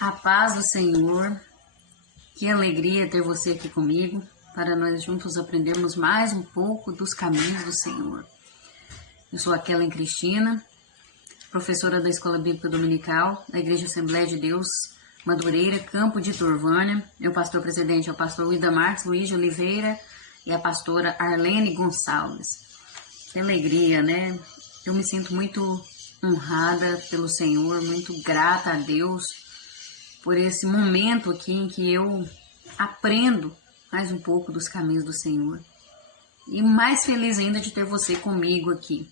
A paz do Senhor, que alegria ter você aqui comigo, para nós juntos aprendermos mais um pouco dos caminhos do Senhor. Eu sou a Kellen Cristina, professora da Escola Bíblica Dominical, da Igreja Assembleia de Deus, Madureira, Campo de Turvânia. Meu pastor presidente é o pastor Wida Marques Luiz de Oliveira e a pastora Arlene Gonçalves. Que alegria, né? Eu me sinto muito honrada pelo Senhor, muito grata a Deus por esse momento aqui em que eu aprendo mais um pouco dos caminhos do Senhor. E mais feliz ainda de ter você comigo aqui.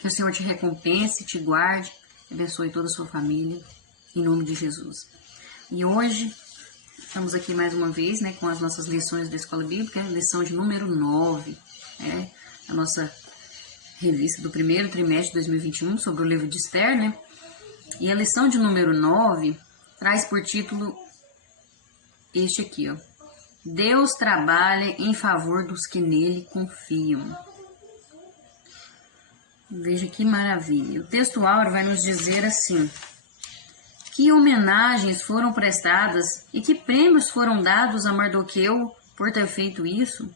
Que o Senhor te recompense, te guarde, abençoe toda a sua família, em nome de Jesus. E hoje, estamos aqui mais uma vez, né, com as nossas lições da Escola Bíblica, lição de número 9, a nossa revista do primeiro trimestre de 2021, sobre o livro de Esther, né? E a lição de número 9 traz por título este aqui, ó. Deus trabalha em favor dos que nele confiam. Veja que maravilha. O texto áureo vai nos dizer assim: que homenagens foram prestadas e que prêmios foram dados a Mardoqueu por ter feito isso?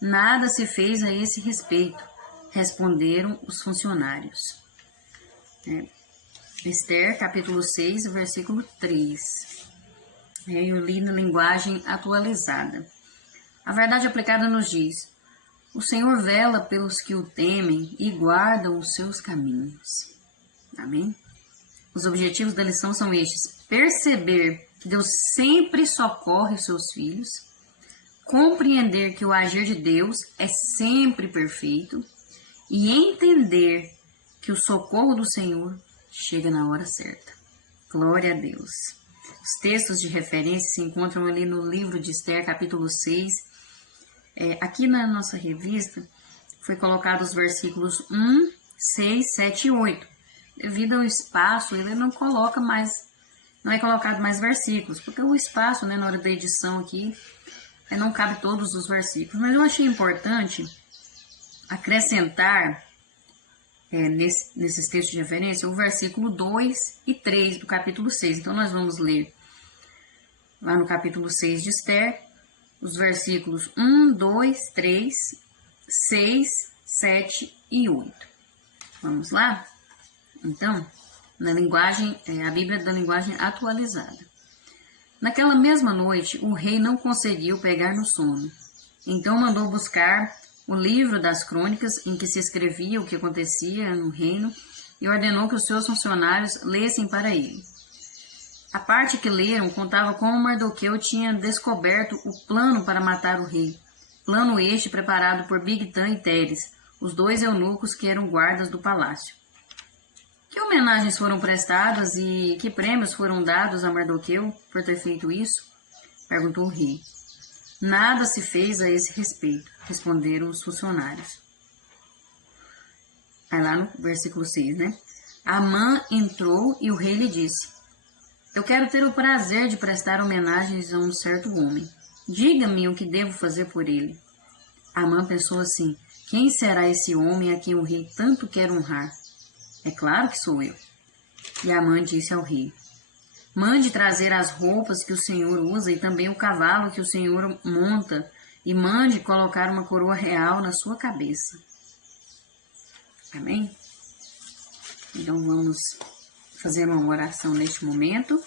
Nada se fez a esse respeito, responderam os funcionários. Esther, capítulo 6, versículo 3. Eu li na linguagem atualizada. A verdade aplicada nos diz: o Senhor vela pelos que o temem e guardam os seus caminhos. Amém? Os objetivos da lição são estes: perceber que Deus sempre socorre os seus filhos, compreender que o agir de Deus é sempre perfeito e entender que o socorro do Senhor chega na hora certa. Glória a Deus. Os textos de referência se encontram ali no livro de Esther, capítulo 6. Aqui na nossa revista foi colocado os versículos 1, 6, 7 e 8. Devido ao espaço, ele não é colocado mais versículos, porque o espaço, né, na hora da edição aqui, não cabe todos os versículos. Mas eu achei importante acrescentar nesses textos de referência o versículo 2 e 3 do capítulo 6. Então, nós vamos ler lá no capítulo 6 de Esther, os versículos 1, 2, 3, 6, 7 e 8. Vamos lá? Então, na linguagem, a Bíblia da linguagem atualizada. Naquela mesma noite, o rei não conseguiu pegar no sono. Então mandou buscar o livro das crônicas em que se escrevia o que acontecia no reino e ordenou que os seus funcionários lessem para ele. A parte que leram contava como Mardoqueu tinha descoberto o plano para matar o rei. Plano este preparado por Bigtan e Teres, os dois eunucos que eram guardas do palácio. Que homenagens foram prestadas e que prêmios foram dados a Mardoqueu por ter feito isso? Perguntou o rei. Nada se fez a esse respeito, responderam os funcionários. Aí lá no versículo 6, né? Amã entrou e o rei lhe disse: eu quero ter o prazer de prestar homenagens a um certo homem. Diga-me o que devo fazer por ele. Amã pensou assim: quem será esse homem a quem o rei tanto quer honrar? É claro que sou eu. E Amã disse ao rei: mande trazer as roupas que o Senhor usa e também o cavalo que o Senhor monta, e mande colocar uma coroa real na sua cabeça. Amém? Então vamos fazer uma oração neste momento.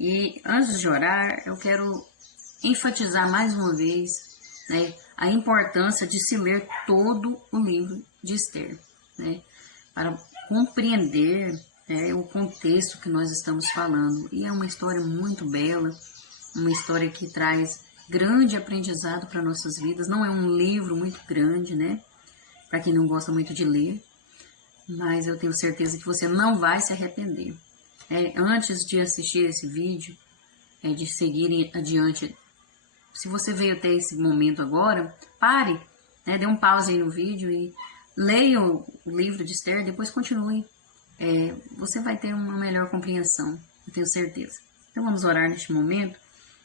E antes de orar, eu quero enfatizar mais uma vez, né, a importância de se ler todo o livro de Esther, né, para compreender o contexto que nós estamos falando. E é uma história muito bela, uma história que traz grande aprendizado para nossas vidas. Não é um livro muito grande, né, para quem não gosta muito de ler, mas eu tenho certeza que você não vai se arrepender. Antes de assistir esse vídeo, de seguir adiante, se você veio até esse momento agora, pare, dê um pause aí no vídeo e leia o livro de Esther, depois continue. Você vai ter uma melhor compreensão, eu tenho certeza. Então vamos orar neste momento.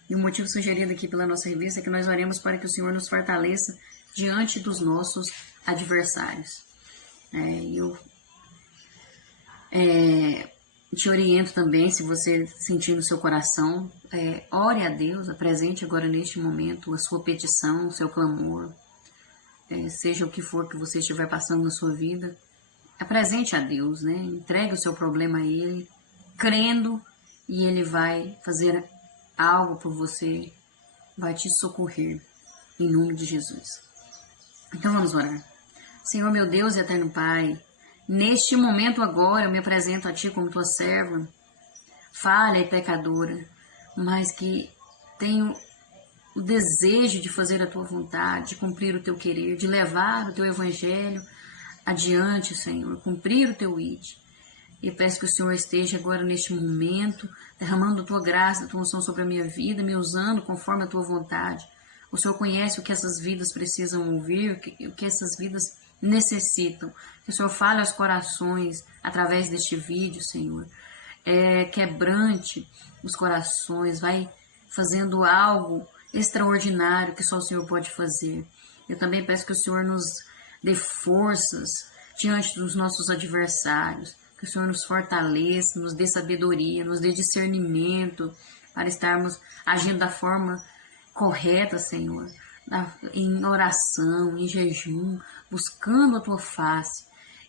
E o motivo sugerido aqui pela nossa revista é que nós oremos para que o Senhor nos fortaleça diante dos nossos adversários. Te oriento também, se você sentir no seu coração, ore a Deus, apresente agora neste momento a sua petição, o seu clamor, seja o que for que você estiver passando na sua vida, apresente a Deus, né? Entregue o seu problema a Ele, crendo, e Ele vai fazer algo por você, vai te socorrer, em nome de Jesus. Então vamos orar. Senhor meu Deus e eterno Pai, neste momento agora eu me apresento a Ti como Tua serva, falha e pecadora, mas que tenho o desejo de fazer a Tua vontade, de cumprir o Teu querer, de levar o Teu Evangelho adiante, Senhor, cumprir o Teu ID. E peço que o Senhor esteja agora neste momento, derramando a Tua graça, a Tua unção sobre a minha vida, me usando conforme a Tua vontade. O Senhor conhece o que essas vidas precisam ouvir, o que essas vidas necessitam. Que o Senhor fale aos corações através deste vídeo, Senhor. Quebrante os corações, vai fazendo algo extraordinário que só o Senhor pode fazer. Eu também peço que o Senhor nos dê forças diante dos nossos adversários, que o Senhor nos fortaleça, nos dê sabedoria, nos dê discernimento para estarmos agindo da forma correta, Senhor, em oração, em jejum, buscando a Tua face,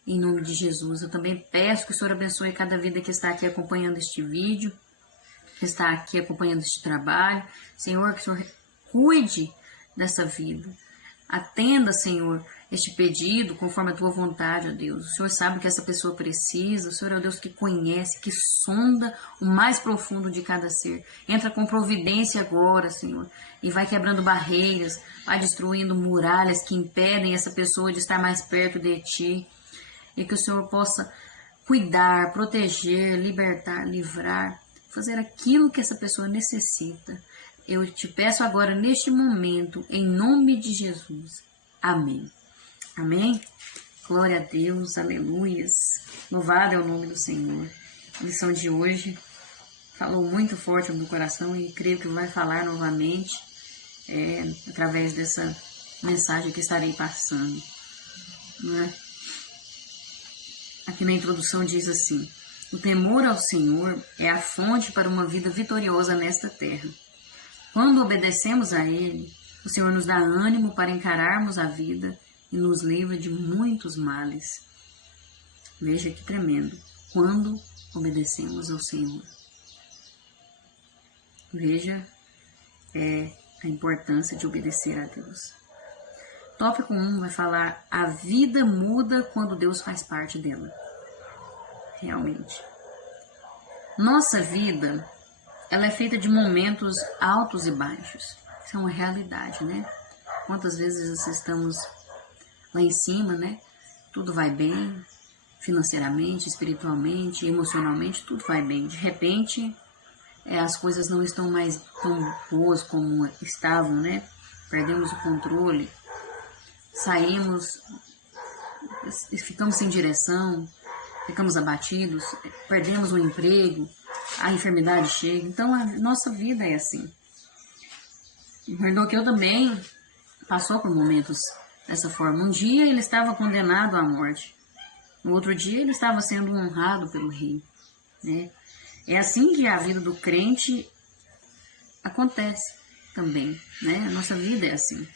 em nome de Jesus. Eu também peço que o Senhor abençoe cada vida que está aqui acompanhando este vídeo, que está aqui acompanhando este trabalho. Senhor, que o Senhor cuide dessa vida. Atenda, Senhor, este pedido conforme a Tua vontade, ó Deus. O Senhor sabe o que essa pessoa precisa. O Senhor é o Deus que conhece, que sonda o mais profundo de cada ser. Entra com providência agora, Senhor, e vai quebrando barreiras, vai destruindo muralhas que impedem essa pessoa de estar mais perto de Ti. E que o Senhor possa cuidar, proteger, libertar, livrar, fazer aquilo que essa pessoa necessita. Eu te peço agora, neste momento, em nome de Jesus. Amém. Amém? Glória a Deus, aleluias. Louvado é o nome do Senhor. A lição de hoje falou muito forte no meu coração e creio que vai falar novamente através dessa mensagem que estarei passando. Não é? Aqui na introdução diz assim: o temor ao Senhor é a fonte para uma vida vitoriosa nesta terra. Quando obedecemos a Ele, o Senhor nos dá ânimo para encararmos a vida e nos livra de muitos males. Veja que tremendo. Quando obedecemos ao Senhor. Veja a importância de obedecer a Deus. Tópico 1 vai falar: a vida muda quando Deus faz parte dela. Realmente. Nossa vida, ela é feita de momentos altos e baixos. Isso é uma realidade, né? Quantas vezes nós estamos lá em cima, né? Tudo vai bem, financeiramente, espiritualmente, emocionalmente, tudo vai bem. De repente, as coisas não estão mais tão boas como estavam, né? Perdemos o controle, saímos, ficamos sem direção, ficamos abatidos, perdemos o emprego, a enfermidade chega. Então, a nossa vida é assim. Mardoqueu também passou por momentos dessa forma. Um dia ele estava condenado à morte. No outro dia ele estava sendo honrado pelo rei, né? É assim que a vida do crente acontece também, né? A nossa vida é assim.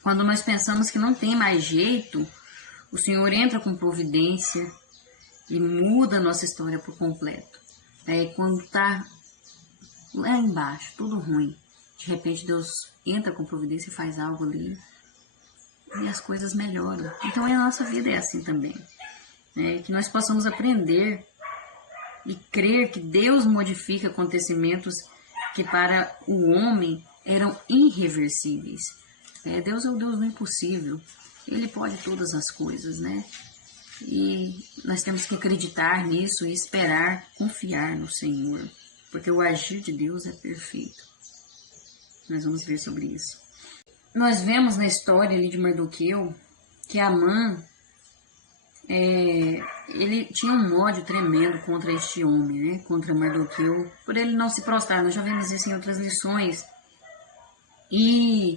Quando nós pensamos que não tem mais jeito, o Senhor entra com providência e muda a nossa história por completo. Quando está lá embaixo, tudo ruim, de repente Deus entra com providência e faz algo ali e as coisas melhoram. Então a nossa vida é assim também. Que nós possamos aprender e crer que Deus modifica acontecimentos que para o homem eram irreversíveis. Deus é o Deus do impossível. Ele pode todas as coisas, né? E nós temos que acreditar nisso e esperar, confiar no Senhor, porque o agir de Deus é perfeito. Nós vamos ver sobre isso. Nós vemos na história ali de Mardoqueu que Amã, ele tinha um ódio tremendo contra este homem, né? Contra Mardoqueu, por ele não se prostrar. Nós já vimos isso em outras lições. E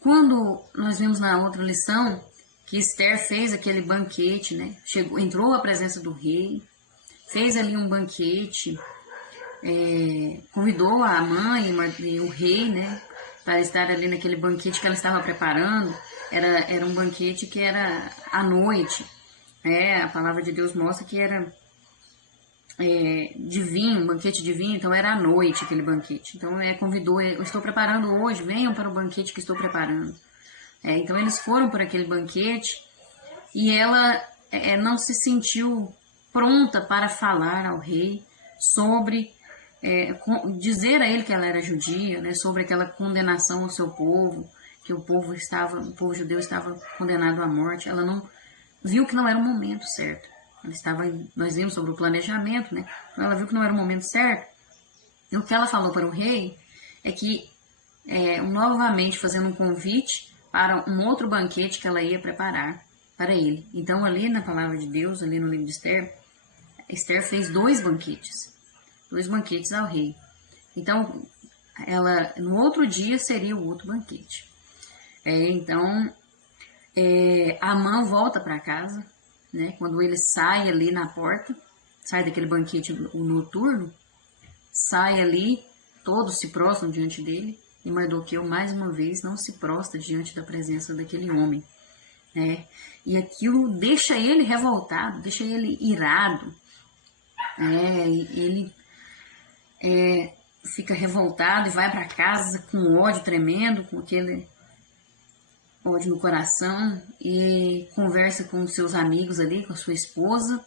quando nós vimos na outra lição que Esther fez aquele banquete, né? Entrou à presença do rei, fez ali um banquete, convidou a mãe e o rei, né, para estar ali naquele banquete que ela estava preparando. Era um banquete que era à noite. A palavra de Deus mostra que era de vinho, um banquete de vinho, então era à noite aquele banquete. Então convidou, eu estou preparando hoje, venham para o banquete que estou preparando. Então eles foram para aquele banquete e ela não se sentiu pronta para falar ao rei sobre, dizer a ele que ela era judia, né, sobre aquela condenação ao seu povo, que o povo judeu estava condenado à morte. Ela não viu que não era o momento certo. Nós vimos sobre o planejamento, né? Então ela viu que não era o momento certo. E o que ela falou para o rei é que, novamente fazendo um convite para um outro banquete que ela ia preparar para ele. Então, ali na palavra de Deus, ali no livro de Esther, Esther fez 2 banquetes ao rei. Então, no outro dia seria o outro banquete. Então, Amã volta para casa, né? Quando ele sai ali na porta, sai daquele banquete noturno, sai ali, todos se prostram diante dele, e Mardoqueu, mais uma vez, não se prostra diante da presença daquele homem. E aquilo deixa ele revoltado, deixa ele irado. Ele fica revoltado e vai para casa com ódio tremendo, com aquele ódio no coração, e conversa com os seus amigos ali, com a sua esposa,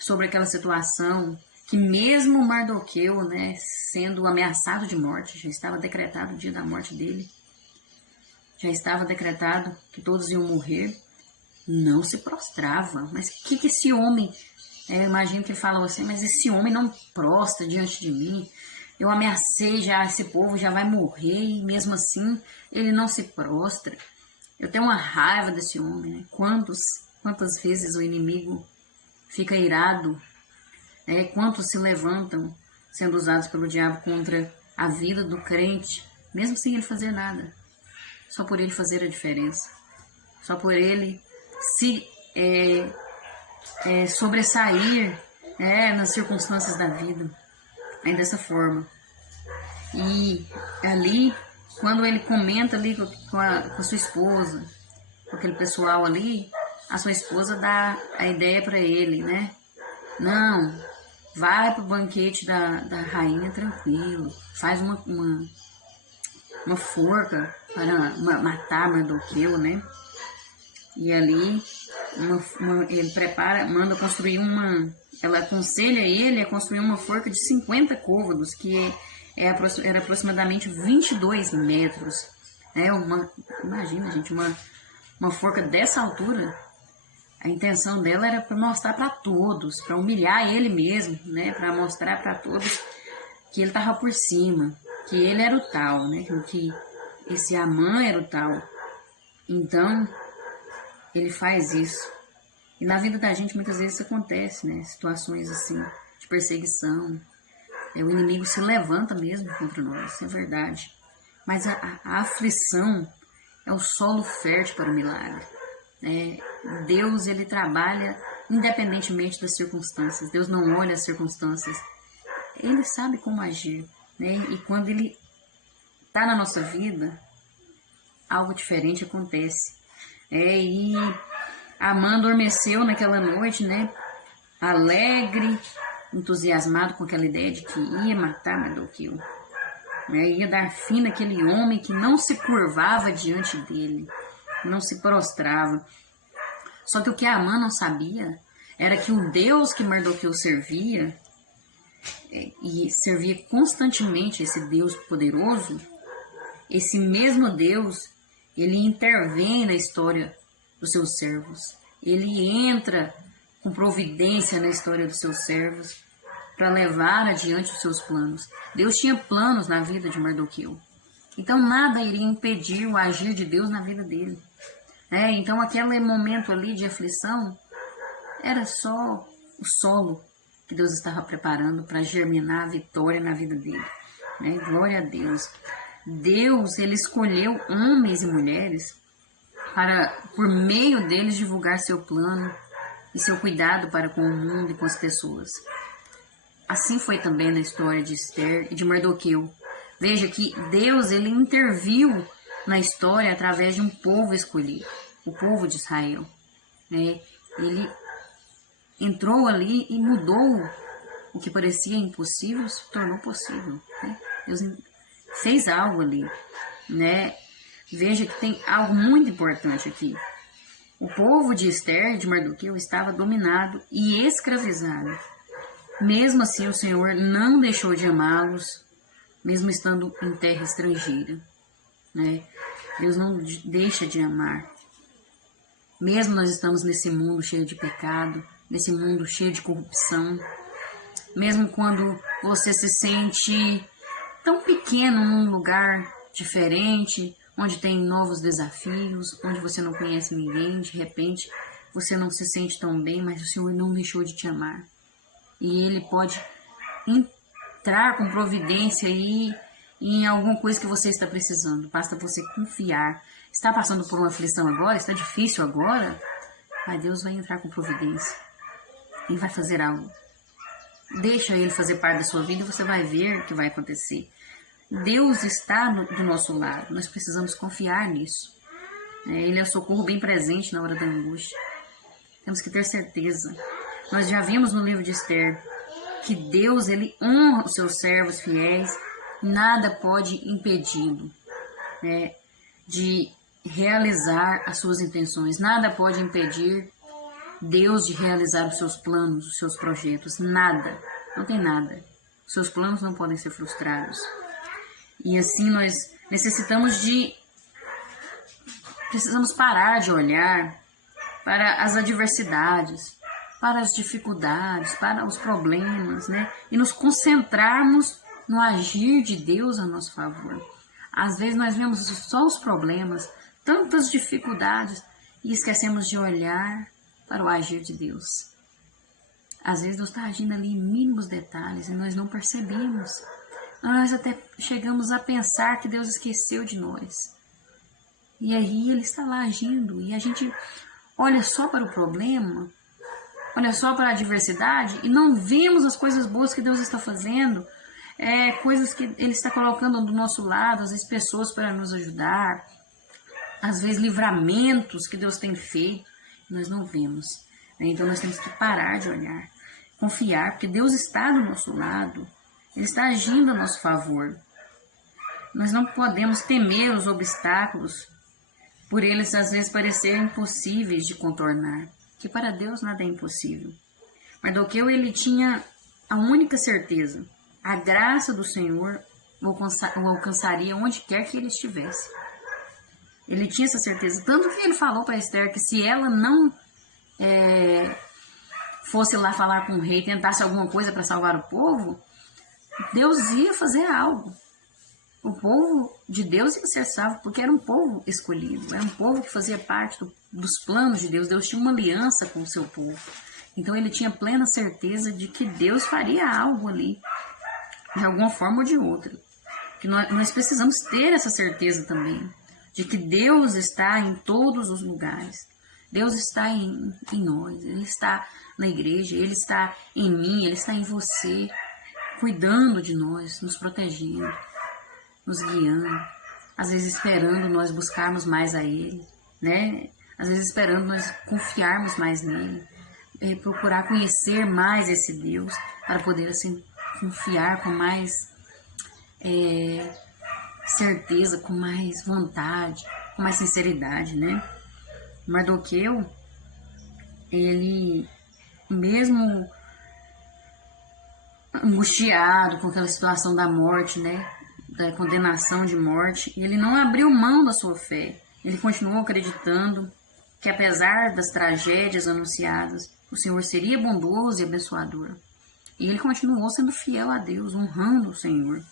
sobre aquela situação que mesmo Mardoqueu, né, sendo ameaçado de morte, já estava decretado o dia da morte dele, já estava decretado que todos iam morrer, não se prostrava. Mas o que esse homem, eu imagino que ele falou assim, mas esse homem não prostra diante de mim, eu ameacei já, esse povo já vai morrer, e mesmo assim ele não se prostra. Eu tenho uma raiva desse homem, né? Quantas vezes o inimigo fica irado, quantos se levantam sendo usados pelo diabo contra a vida do crente, mesmo sem ele fazer nada, só por ele fazer a diferença, só por ele se sobressair nas circunstâncias da vida, dessa forma. E ali, quando ele comenta ali com a sua esposa, com aquele pessoal ali, a sua esposa dá a ideia para ele, né? Não, vai pro banquete da rainha tranquilo, faz uma forca para matar Mardoqueu, né? E ali ele manda construir ela aconselha ele a construir uma forca de 50 côvados, que era aproximadamente 22 metros. Imagina, gente, uma forca dessa altura. A intenção dela era para mostrar para todos, para humilhar ele mesmo, né? Para mostrar para todos que ele estava por cima, que ele era o tal, né? Que esse Amã era o tal. Então, ele faz isso. E na vida da gente muitas vezes isso acontece, né? Situações assim de perseguição. O inimigo se levanta mesmo contra nós, isso é verdade. Mas a aflição é o solo fértil para o milagre. Deus, ele trabalha independentemente das circunstâncias. Deus não olha as circunstâncias. Ele sabe como agir, né? E quando ele está na nossa vida, algo diferente acontece. E Amã adormeceu naquela noite, né? Alegre, entusiasmado com aquela ideia de que ia matar Mardoqueu, ia dar fim naquele homem que não se curvava diante dele, não se prostrava. Só que o que Amã não sabia era que o Deus que Mardoqueu servia, e servia constantemente esse Deus poderoso, esse mesmo Deus, ele intervém na história dos seus servos. Ele entra com providência na história dos seus servos para levar adiante os seus planos. Deus tinha planos na vida de Mardoqueu. Então nada iria impedir o agir de Deus na vida dele. Então aquele momento ali de aflição era só o solo que Deus estava preparando para germinar a vitória na vida dele. Glória a Deus. Deus, ele escolheu homens e mulheres para, por meio deles, divulgar seu plano e seu cuidado para com o mundo e com as pessoas. Assim foi também na história de Esther e de Mardoqueu. Veja que Deus ele interviu na história através de um povo escolhido, o povo de Israel. Né? Ele entrou ali e mudou o que parecia impossível, se tornou possível. Né? Deus fez algo ali. Né? Veja que tem algo muito importante aqui. O povo de Esther e de Mardoqueu estava dominado e escravizado. Mesmo assim, o Senhor não deixou de amá-los, mesmo estando em terra estrangeira. Né? Deus não deixa de amar. Mesmo nós estamos nesse mundo cheio de pecado, nesse mundo cheio de corrupção, mesmo quando você se sente tão pequeno num lugar diferente, onde tem novos desafios, onde você não conhece ninguém, de repente você não se sente tão bem, mas o Senhor não deixou de te amar. E Ele pode entrar com providência aí em alguma coisa que você está precisando. Basta você confiar. Está passando por uma aflição agora? Está difícil agora? Mas Deus vai entrar com providência. E vai fazer algo. Deixa Ele fazer parte da sua vida e você vai ver o que vai acontecer. Deus está do nosso lado. Nós precisamos confiar nisso. Ele é o socorro bem presente na hora da angústia. Temos que ter certeza. Nós já vimos no livro de Esther que Deus ele honra os seus servos fiéis. Nada pode impedi-lo, né, de realizar as suas intenções. Nada pode impedir Deus de realizar os seus planos, os seus projetos. Nada. Não tem nada. Os seus planos não podem ser frustrados. E assim nós precisamos parar de olhar para as adversidades, para as dificuldades, para os problemas, né? E nos concentrarmos no agir de Deus a nosso favor. Às vezes nós vemos só os problemas, tantas dificuldades, e esquecemos de olhar para o agir de Deus. Às vezes Deus está agindo ali em mínimos detalhes e nós não percebemos. Nós até chegamos a pensar que Deus esqueceu de nós. E aí Ele está lá agindo e a gente olha só para o problema, olha só para a adversidade e não vemos as coisas boas que Deus está fazendo, coisas que Ele está colocando do nosso lado, às vezes pessoas para nos ajudar, às vezes livramentos que Deus tem feito, nós não vemos. Então nós temos que parar de olhar, confiar, porque Deus está do nosso lado, Ele está agindo a nosso favor. Nós não podemos temer os obstáculos, por eles às vezes parecerem impossíveis de contornar, que para Deus nada é impossível. Mardoqueu ele tinha a única certeza, a graça do Senhor o alcançaria onde quer que ele estivesse. Ele tinha essa certeza, tanto que ele falou para Esther que se ela não fosse lá falar com o rei, tentasse alguma coisa para salvar o povo, Deus ia fazer algo. O povo de Deus ia ser salvo, porque era um povo escolhido, era um povo que fazia parte dos planos de Deus. Deus tinha uma aliança com o seu povo. Então ele tinha plena certeza de que Deus faria algo ali, de alguma forma ou de outra. Que nós precisamos ter essa certeza também, de que Deus está em todos os lugares. Deus está em nós, Ele está na igreja, Ele está em mim, Ele está em você, cuidando de nós, nos protegendo, nos guiando, às vezes esperando nós buscarmos mais a Ele, né? Às vezes esperando nós confiarmos mais nele, procurar conhecer mais esse Deus, para poder assim confiar com mais certeza, com mais vontade, com mais sinceridade, né? Mardoqueu, ele mesmo angustiado com aquela situação da morte, né? Da condenação de morte, ele não abriu mão da sua fé. Ele continuou acreditando que apesar das tragédias anunciadas, o Senhor seria bondoso e abençoador. E ele continuou sendo fiel a Deus, honrando o Senhor.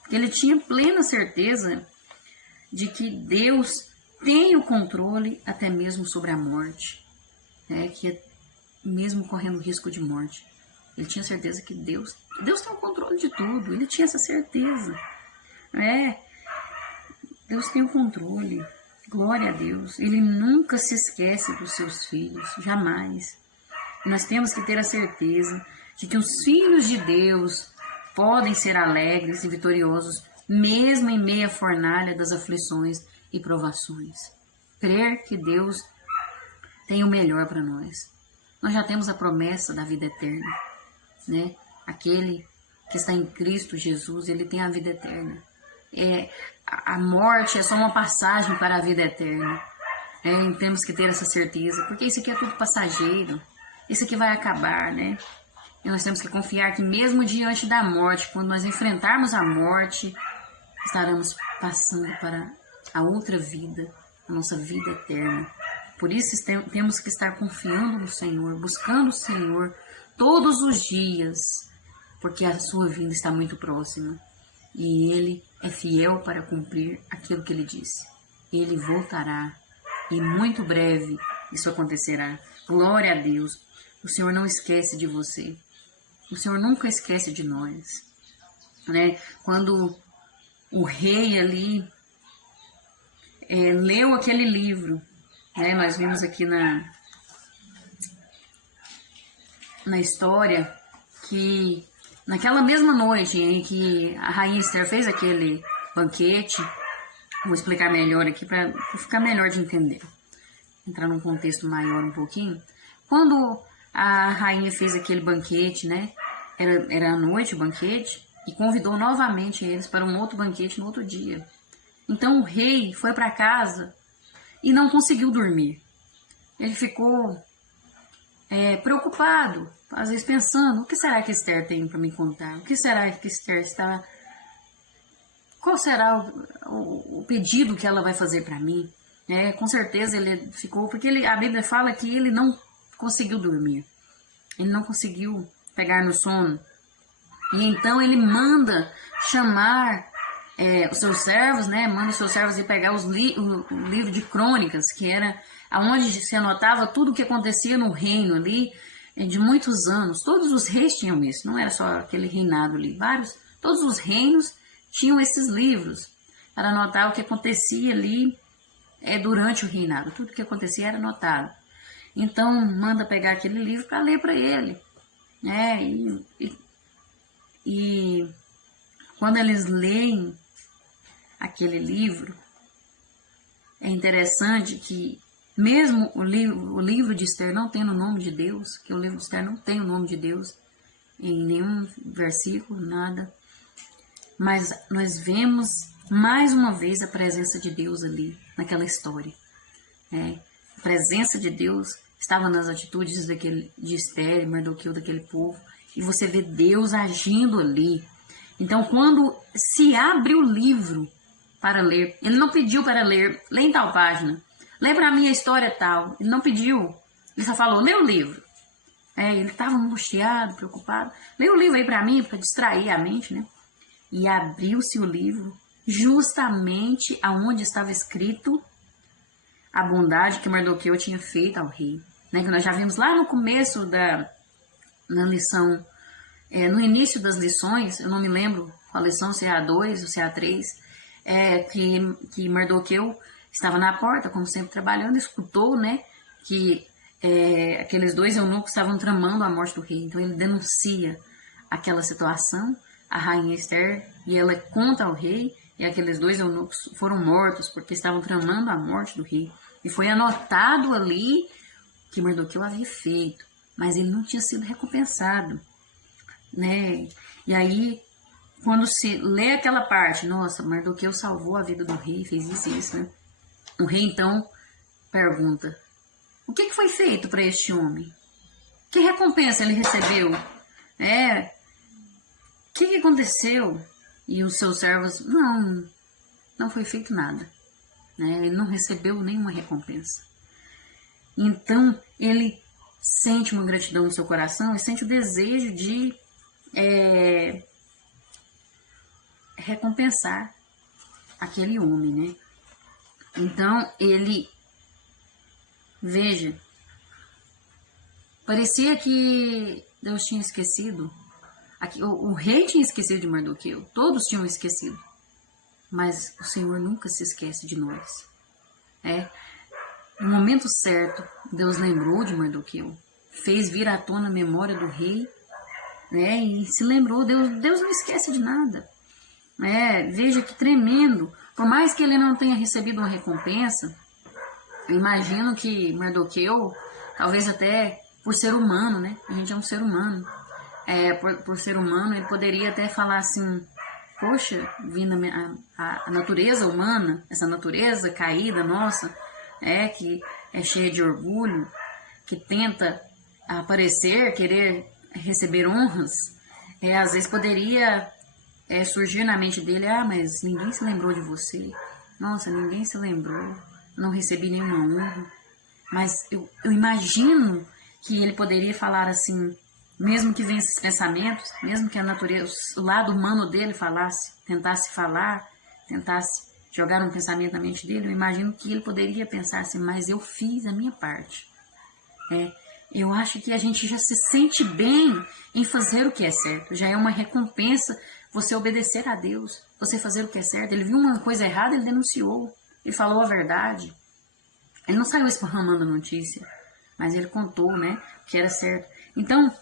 Porque ele tinha plena certeza de que Deus tem o controle até mesmo sobre a morte, né? Que mesmo correndo risco de morte. Ele tinha certeza que Deus tem o controle de tudo. Ele tinha essa certeza. Deus tem o controle. Glória a Deus. Ele nunca se esquece dos seus filhos. Jamais. Nós temos que ter a certeza de que os filhos de Deus podem ser alegres e vitoriosos, mesmo em meia fornalha das aflições e provações. Crer que Deus tem o melhor para nós. Nós já temos a promessa da vida eterna, né? Aquele que está em Cristo Jesus, ele tem a vida eterna. A morte é só uma passagem para a vida eterna. Temos que ter essa certeza, porque isso aqui é tudo passageiro. Isso aqui vai acabar, né? E nós temos que confiar que mesmo diante da morte, quando nós enfrentarmos a morte, estaremos passando para a outra vida, a nossa vida eterna. Por isso temos que estar confiando no Senhor, buscando o Senhor todos os dias, porque a sua vinda está muito próxima. E Ele é fiel para cumprir aquilo que Ele disse. Ele voltará e muito breve isso acontecerá. Glória a Deus. O Senhor não esquece de você. O Senhor nunca esquece de nós, né? Quando o rei ali leu aquele livro, né? Nós vimos aqui na história que naquela mesma noite em que a rainha Esther fez aquele banquete, vou explicar melhor aqui para ficar melhor de entender, entrar num contexto maior um pouquinho. Quando a rainha fez aquele banquete, né? Era à noite o banquete, e convidou novamente eles para um outro banquete no outro dia. Então o rei foi para casa e não conseguiu dormir. Ele ficou preocupado, às vezes pensando: o que será que Esther tem para me contar? O que será que Esther está... Qual será o pedido que ela vai fazer para mim? Com certeza ele ficou, porque a Bíblia fala que ele não conseguiu dormir. Ele não conseguiu pegar no sono. E então ele manda chamar os seus servos, né? Manda os seus servos ir pegar o livro de crônicas, que era onde se anotava tudo o que acontecia no reino ali, de muitos anos. Todos os reis tinham isso, não era só aquele reinado ali. Todos os reinos tinham esses livros para anotar o que acontecia ali durante o reinado. Tudo o que acontecia era anotado. Então manda pegar aquele livro para ler para ele. E quando eles leem aquele livro, é interessante que mesmo o livro de Esther não tendo o nome de Deus, que o livro de Esther não tem o nome de Deus em nenhum versículo, nada, mas nós vemos mais uma vez a presença de Deus ali, naquela história. A presença de Deus estava nas atitudes de Esther e Mardoqueu, daquele povo, e você vê Deus agindo ali. Então, quando se abre o livro para ler, ele não pediu para ler, lê em tal página, lê para mim a história tal, ele não pediu, ele só falou: lê o livro. Ele estava angustiado, preocupado, lê o livro aí para mim, para distrair a mente, né? E abriu-se o livro, justamente aonde estava escrito a bondade que Mardoqueu tinha feito ao rei, né? Que nós já vimos lá no começo na lição, no início das lições, eu não me lembro qual lição, se é a 2 ou se é a 3, que Mardoqueu estava na porta, como sempre trabalhando, escutou, né, que aqueles dois eunucos estavam tramando a morte do rei. Então ele denuncia aquela situação, a rainha Esther, e ela conta ao rei, e aqueles dois eunucos foram mortos porque estavam tramando a morte do rei. E foi anotado ali que Mardoqueu havia feito, mas ele não tinha sido recompensado, né? E aí, quando se lê aquela parte, nossa, Mardoqueu salvou a vida do rei, fez isso e isso, né? O rei então pergunta: o que foi feito para este homem? Que recompensa ele recebeu? O que aconteceu? E os seus servos: não foi feito nada, né? Ele não recebeu nenhuma recompensa. Então ele sente uma gratidão no seu coração e sente o desejo de recompensar aquele homem, né? Então ele, veja, parecia que Deus tinha esquecido, o rei tinha esquecido de Mardoqueu, todos tinham esquecido, mas o Senhor nunca se esquece de nós. No momento certo, Deus lembrou de Mardoqueu, fez vir à tona a memória do rei, né? E se lembrou, Deus não esquece de nada. Veja que tremendo. Por mais que ele não tenha recebido uma recompensa, eu imagino que Mardoqueu, talvez até por ser humano, né? A gente é um ser humano. Por ser humano, ele poderia até falar assim: poxa, vindo a natureza humana, essa natureza caída nossa, que é cheia de orgulho, que tenta aparecer, querer receber honras, às vezes poderia surgir na mente dele: mas ninguém se lembrou de você, nossa, ninguém se lembrou, não recebi nenhuma honra. Mas eu imagino que ele poderia falar assim, mesmo que venha esses pensamentos, mesmo que a natureza, o lado humano dele tentasse jogar um pensamento na mente dele, eu imagino que ele poderia pensar assim: mas eu fiz a minha parte. Eu acho que a gente já se sente bem em fazer o que é certo, já é uma recompensa você obedecer a Deus, você fazer o que é certo. Ele viu uma coisa errada, ele denunciou, ele falou a verdade, ele não saiu esparramando a notícia, mas ele contou, né, que era certo. Então,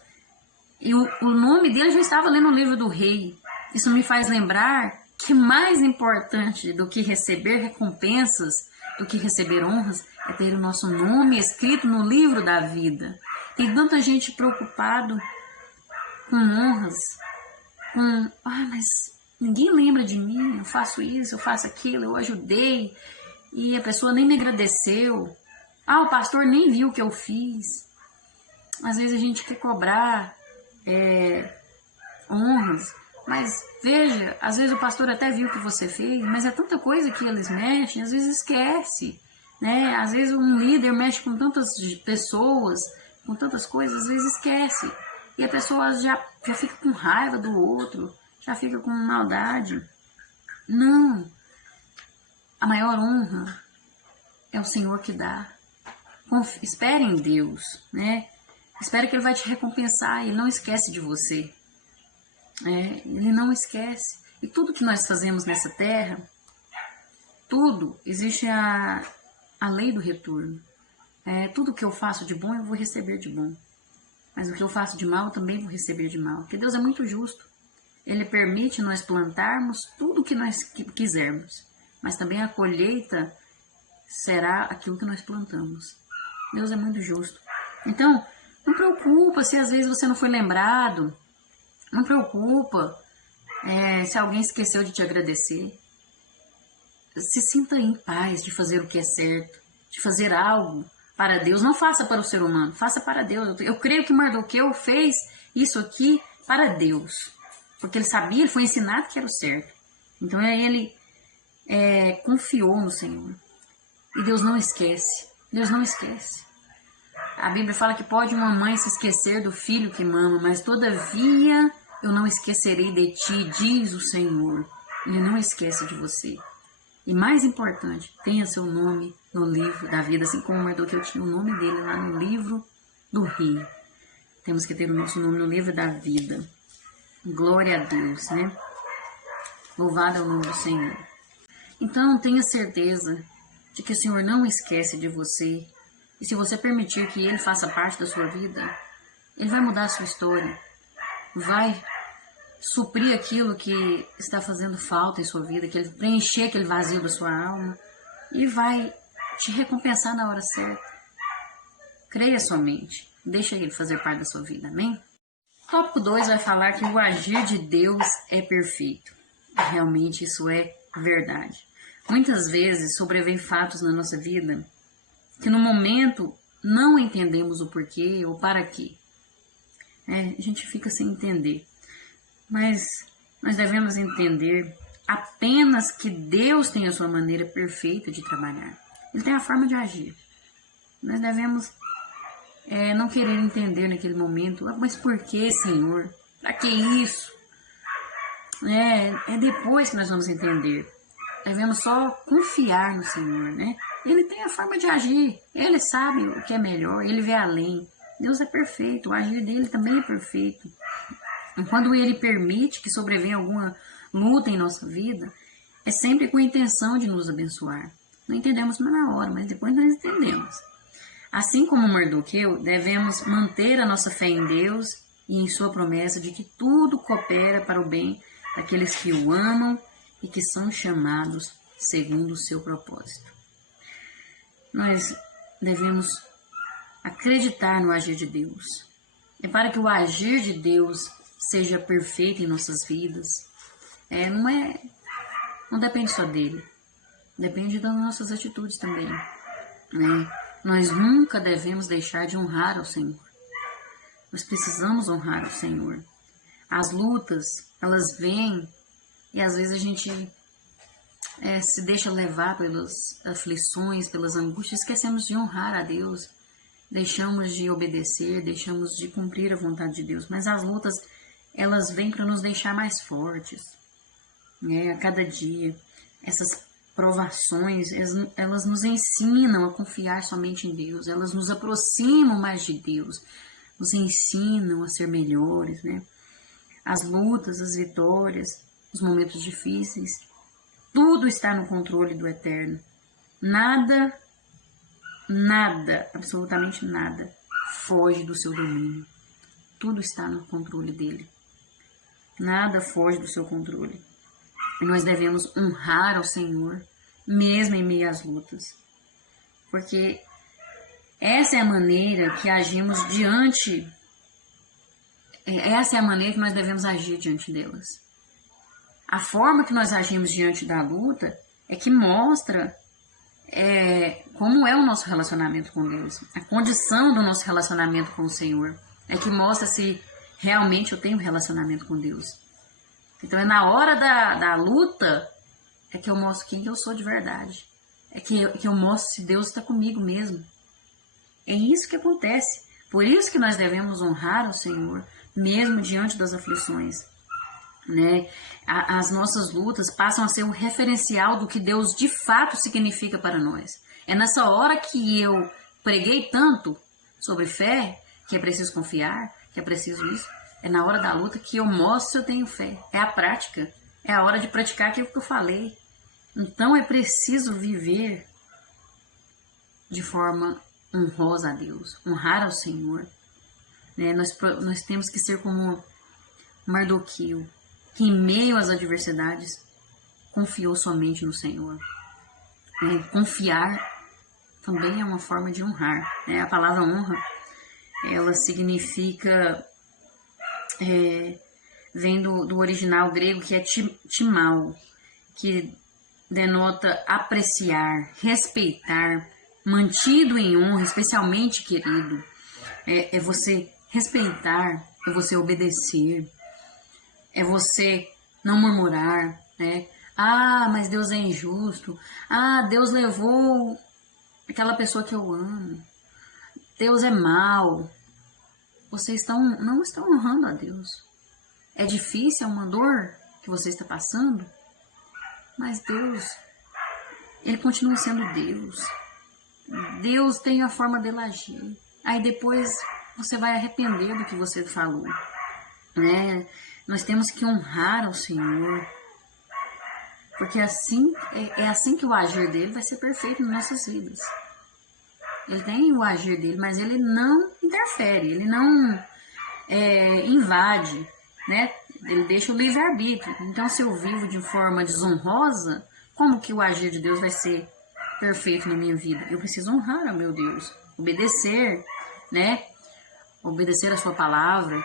e o nome dele já estava lendo no livro do rei. Isso me faz lembrar que mais importante do que receber recompensas, do que receber honras, é ter o nosso nome escrito no livro da vida. Tem tanta gente preocupado com honras, mas ninguém lembra de mim, eu faço isso, eu faço aquilo, eu ajudei, e a pessoa nem me agradeceu. O pastor nem viu o que eu fiz. Às vezes a gente quer cobrar honras, mas veja, às vezes o pastor até viu o que você fez, mas é tanta coisa que eles mexem, às vezes esquece, né? Às vezes um líder mexe com tantas pessoas, com tantas coisas, às vezes esquece, e a pessoa já fica com raiva do outro, já fica com maldade. Não, a maior honra é o Senhor que dá. Espere em Deus, né? Espere que Ele vai te recompensar. Ele não esquece de você. Ele não esquece. E tudo que nós fazemos nessa terra, tudo, existe a lei do retorno. Tudo que eu faço de bom, eu vou receber de bom. Mas o que eu faço de mal, eu também vou receber de mal. Porque Deus é muito justo. Ele permite nós plantarmos tudo o que nós quisermos. Mas também a colheita será aquilo que nós plantamos. Deus é muito justo. Então, não preocupa se às vezes você não foi lembrado. Não preocupa se alguém esqueceu de te agradecer. Se sinta em paz de fazer o que é certo, de fazer algo para Deus. Não faça para o ser humano, faça para Deus. Eu creio que Mardoqueu fez isso aqui para Deus, porque ele sabia, ele foi ensinado que era o certo. Então ele confiou no Senhor. E Deus não esquece. Deus não esquece. A Bíblia fala que pode uma mãe se esquecer do filho que mama, mas todavia eu não esquecerei de ti, diz o Senhor. Ele não esquece de você. E mais importante, tenha seu nome no livro da vida, assim como Mardoqueu tinha o nome dele lá no livro do rei. Temos que ter o nosso nome no livro da vida. Glória a Deus, né? Louvado é o nome do Senhor. Então, tenha certeza de que o Senhor não esquece de você. E se você permitir que Ele faça parte da sua vida, Ele vai mudar a sua história. Vai suprir aquilo que está fazendo falta em sua vida, que Ele preencher aquele vazio da sua alma e vai te recompensar na hora certa. Creia somente. Deixa Ele fazer parte da sua vida. Amém? Tópico 2 vai falar que o agir de Deus é perfeito. Realmente isso é verdade. Muitas vezes sobrevêm fatos na nossa vida que no momento não entendemos o porquê ou para quê. A gente fica sem entender. Mas nós devemos entender apenas que Deus tem a sua maneira perfeita de trabalhar. Ele tem a forma de agir. Nós devemos não querer entender naquele momento: mas por que, Senhor? Para que isso? É depois que nós vamos entender. Devemos só confiar no Senhor, né? Ele tem a forma de agir. Ele sabe o que é melhor. Ele vê além. Deus é perfeito. O agir dele também é perfeito. E quando Ele permite que sobrevenha alguma luta em nossa vida, é sempre com a intenção de nos abençoar. Não entendemos na hora, mas depois nós entendemos. Assim como Mardoqueu, devemos manter a nossa fé em Deus e em sua promessa de que tudo coopera para o bem daqueles que o amam e que são chamados segundo o seu propósito. Nós devemos acreditar no agir de Deus. E para que o agir de Deus seja perfeito em nossas vidas, não depende só dele, depende das nossas atitudes também, né? Nós nunca devemos deixar de honrar ao Senhor. Nós precisamos honrar o Senhor. As lutas, elas vêm e às vezes a gente se deixa levar pelas aflições, pelas angústias, esquecemos de honrar a Deus, deixamos de obedecer, deixamos de cumprir a vontade de Deus. Mas as lutas, elas vêm para nos deixar mais fortes, né? A cada dia, essas provações, elas nos ensinam a confiar somente em Deus, elas nos aproximam mais de Deus, nos ensinam a ser melhores, né? As lutas, as vitórias, os momentos difíceis, tudo está no controle do Eterno. Nada, absolutamente nada, foge do seu domínio. Tudo está no controle dele. Nada foge do seu controle. E nós devemos honrar ao Senhor, mesmo em meio às lutas. Porque essa é a maneira que agimos diante, essa é a maneira que nós devemos agir diante delas. A forma que nós agimos diante da luta é que mostra como é o nosso relacionamento com Deus. A condição do nosso relacionamento com o Senhor é que mostra se realmente eu tenho relacionamento com Deus. Então é na hora da luta é que eu mostro quem eu sou de verdade. É que eu mostro se Deus está comigo mesmo. É isso que acontece. Por isso que nós devemos honrar o Senhor, mesmo diante das aflições, né? As nossas lutas passam a ser um referencial do que Deus de fato significa para nós. É nessa hora que eu preguei tanto sobre fé, que é preciso confiar, que é preciso isso. É na hora da luta que eu mostro se eu tenho fé. É a prática. É a hora de praticar aquilo que eu falei. Então é preciso viver de forma honrosa a Deus, honrar ao Senhor, né? Nós temos que ser como Mardoqueu, que em meio às adversidades confiou somente no Senhor. Confiar também é uma forma de honrar, né? A palavra honra, ela significa, vem do original grego, que é timao, que denota apreciar, respeitar, mantido em honra, especialmente querido. É você respeitar, é você obedecer, é você não murmurar, né? Ah, mas Deus é injusto. Ah, Deus levou aquela pessoa que eu amo. Deus é mau. Vocês não estão honrando a Deus. É difícil, é uma dor que você está passando, mas Deus, Ele continua sendo Deus. Deus tem a forma dele agir. Aí depois você vai arrepender do que você falou, né? Nós temos que honrar ao Senhor, porque assim é assim que o agir dele vai ser perfeito nas nossas vidas. Ele tem o agir dele, mas ele não interfere, ele não invade, né? Ele deixa o livre-arbítrio. Então, se eu vivo de forma desonrosa, como que o agir de Deus vai ser perfeito na minha vida? Eu preciso honrar ao meu Deus, obedecer, né? Obedecer a sua palavra,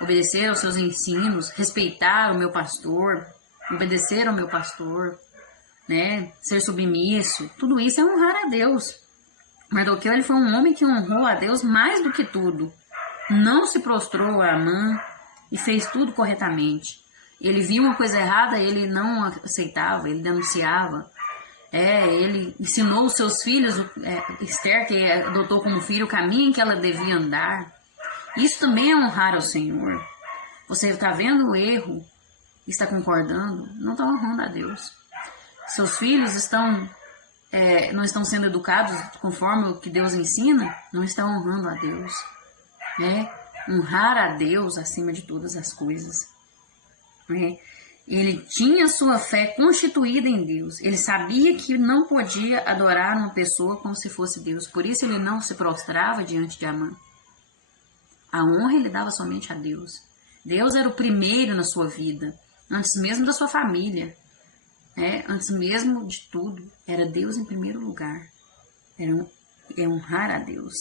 obedecer aos seus ensinos, respeitar o meu pastor, obedecer ao meu pastor, né? Ser submisso, tudo isso é honrar a Deus. Mardoqueu, ele foi um homem que honrou a Deus mais do que tudo. Não se prostrou a Amã e fez tudo corretamente. Ele viu uma coisa errada, ele não aceitava, ele denunciava. Ele ensinou os seus filhos, Esther, que adotou como filho, o caminho em que ela devia andar. Isso também é honrar ao Senhor. Você está vendo o erro, está concordando, não está honrando a Deus. Seus filhos não estão sendo educados conforme o que Deus ensina, não estão honrando a Deus. Honrar a Deus acima de todas as coisas. Ele tinha sua fé constituída em Deus. Ele sabia que não podia adorar uma pessoa como se fosse Deus. Por isso ele não se prostrava diante de Amã. A honra ele dava somente a Deus. Deus era o primeiro na sua vida, antes mesmo da sua família, antes mesmo de tudo. Era Deus em primeiro lugar. É honrar a Deus.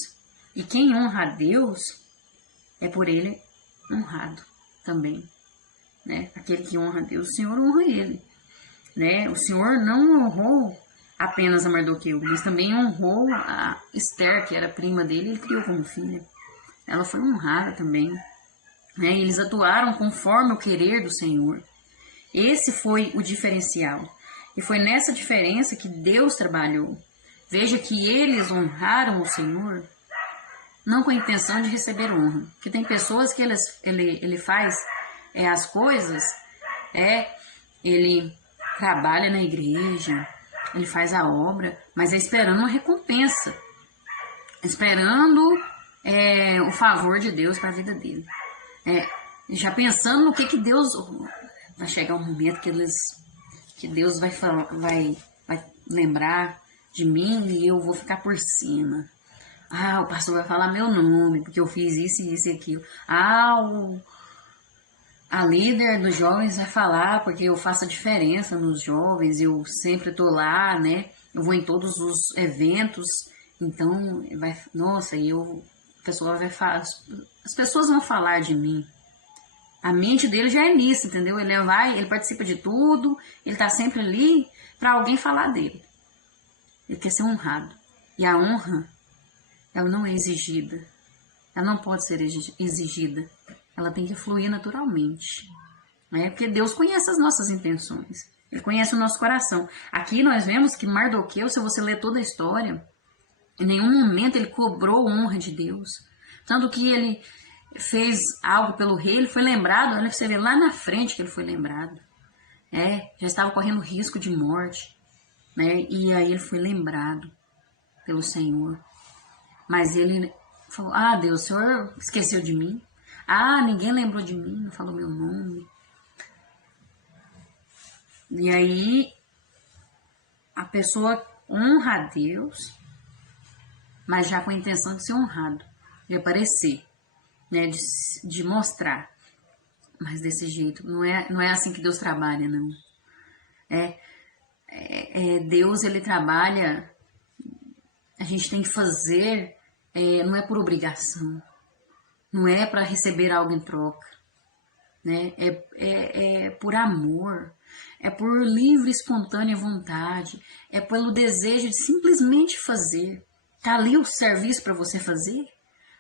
E quem honra a Deus é por ele honrado também. Aquele que honra a Deus, o Senhor honra ele. O Senhor não honrou apenas a Mardoqueu, mas também honrou a Esther, que era prima dele, ele criou como filha. Ela foi honrada também. Eles atuaram conforme o querer do Senhor. Esse foi o diferencial. E foi nessa diferença que Deus trabalhou. Veja que eles honraram o Senhor não com a intenção de receber honra. Porque tem pessoas que ele faz as coisas, ele trabalha na igreja, ele faz a obra, mas é esperando uma recompensa, esperando o favor de Deus para a vida dele, já pensando no que Deus vai chegar um momento que Deus vai lembrar de mim e eu vou ficar por cima. O pastor vai falar meu nome porque eu fiz isso e aquilo. A líder dos jovens vai falar porque eu faço a diferença nos jovens, eu sempre tô lá, eu vou em todos os eventos, então as pessoas vão falar de mim. A mente dele já é nisso, entendeu? Ele participa de tudo, ele tá sempre ali para alguém falar dele. Ele quer ser honrado. E a honra, ela não é exigida. Ela não pode ser exigida. Ela tem que fluir naturalmente. Porque Deus conhece as nossas intenções. Ele conhece o nosso coração. Aqui nós vemos que Mardoqueu, se você ler toda a história, em nenhum momento ele cobrou honra de Deus. Tanto que ele fez algo pelo rei, ele foi lembrado, olha, você vê lá na frente que ele foi lembrado. Já estava correndo risco de morte. E aí ele foi lembrado pelo Senhor. Mas ele falou, Deus, o Senhor esqueceu de mim? Ninguém lembrou de mim, não falou meu nome. E aí, a pessoa honra a Deus, mas já com a intenção de ser honrado, de aparecer, de mostrar. Mas desse jeito, não é assim que Deus trabalha, não. Deus, ele trabalha, a gente tem que fazer, não é por obrigação. Não é para receber algo em troca, é por amor, é por livre e espontânea vontade, é pelo desejo de simplesmente fazer. Tá ali o serviço para você fazer?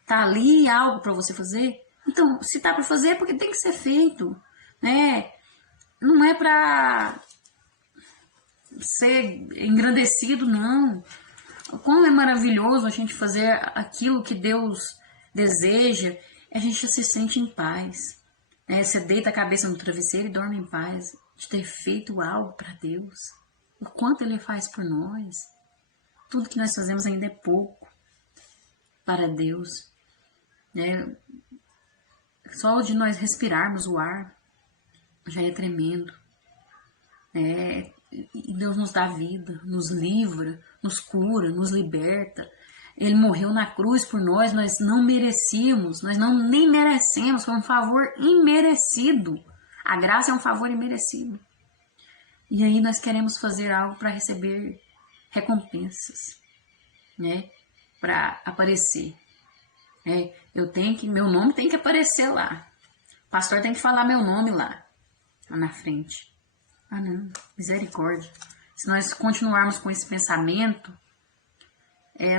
Tá ali algo para você fazer? Então, se tá para fazer é porque tem que ser feito, Não é para ser engrandecido, não. Como é maravilhoso a gente fazer aquilo que Deus deseja, a gente se sente em paz. Você deita a cabeça no travesseiro e dorme em paz de ter feito algo para Deus. O quanto Ele faz por nós. Tudo que nós fazemos ainda é pouco para Deus. Só de nós respirarmos o ar já é tremendo. E Deus nos dá vida, nos livra, nos cura, nos liberta. Ele morreu na cruz por nós não merecíamos, nós nem merecemos, foi um favor imerecido. A graça é um favor imerecido. E aí nós queremos fazer algo para receber recompensas, para aparecer. Meu nome tem que aparecer lá. O pastor tem que falar meu nome lá na frente. Não, misericórdia. Se nós continuarmos com esse pensamento,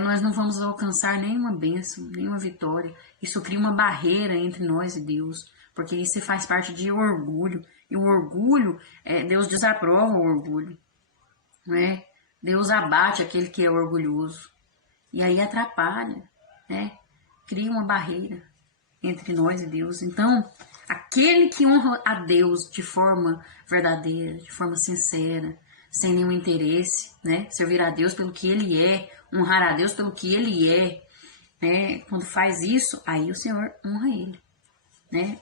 nós não vamos alcançar nenhuma bênção, nenhuma vitória. Isso cria uma barreira entre nós e Deus, porque isso faz parte de orgulho. E o orgulho, Deus desaprova o orgulho. Deus abate aquele que é orgulhoso. E aí atrapalha, cria uma barreira entre nós e Deus. Então, aquele que honra a Deus de forma verdadeira, de forma sincera, sem nenhum interesse, servir a Deus pelo que Ele é, honrar a Deus pelo que Ele é, quando faz isso, aí o Senhor honra Ele,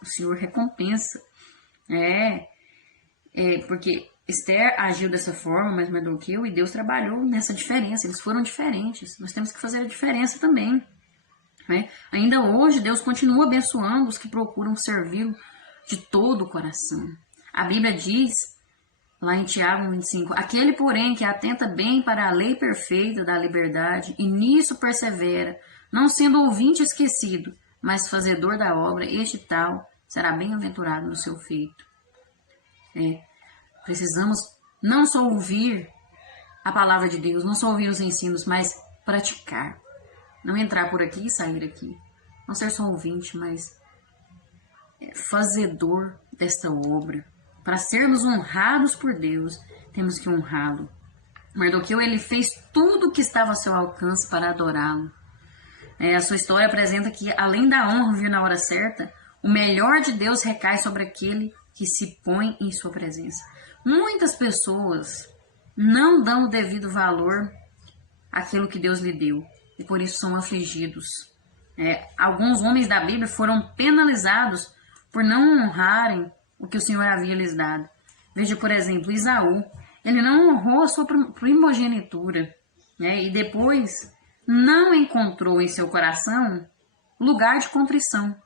o Senhor recompensa, Porque Esther agiu dessa forma, mas Mardoqueu, e Deus trabalhou nessa diferença. Eles foram diferentes. Nós temos que fazer a diferença também. Né? Ainda hoje, Deus continua abençoando os que procuram servi-lo de todo o coração. A Bíblia diz, lá em Tiago 25, aquele, porém, que atenta bem para a lei perfeita da liberdade e nisso persevera, não sendo ouvinte esquecido, mas fazedor da obra, este tal será bem-aventurado no seu feito. Precisamos não só ouvir a palavra de Deus, não só ouvir os ensinos, mas praticar. Não entrar por aqui e sair aqui. Não ser só ouvinte, mas fazedor desta obra. Para sermos honrados por Deus, temos que honrá-lo. Mardoqueu, ele fez tudo o que estava ao seu alcance para adorá-lo. A sua história apresenta que, além da honra vir na hora certa, o melhor de Deus recai sobre aquele que se põe em sua presença. Muitas pessoas não dão o devido valor àquilo que Deus lhe deu e por isso são afligidos. Alguns homens da Bíblia foram penalizados por não honrarem o que o Senhor havia lhes dado. Veja, por exemplo, Esaú. Ele não honrou a sua primogenitura, e depois não encontrou em seu coração lugar de contrição.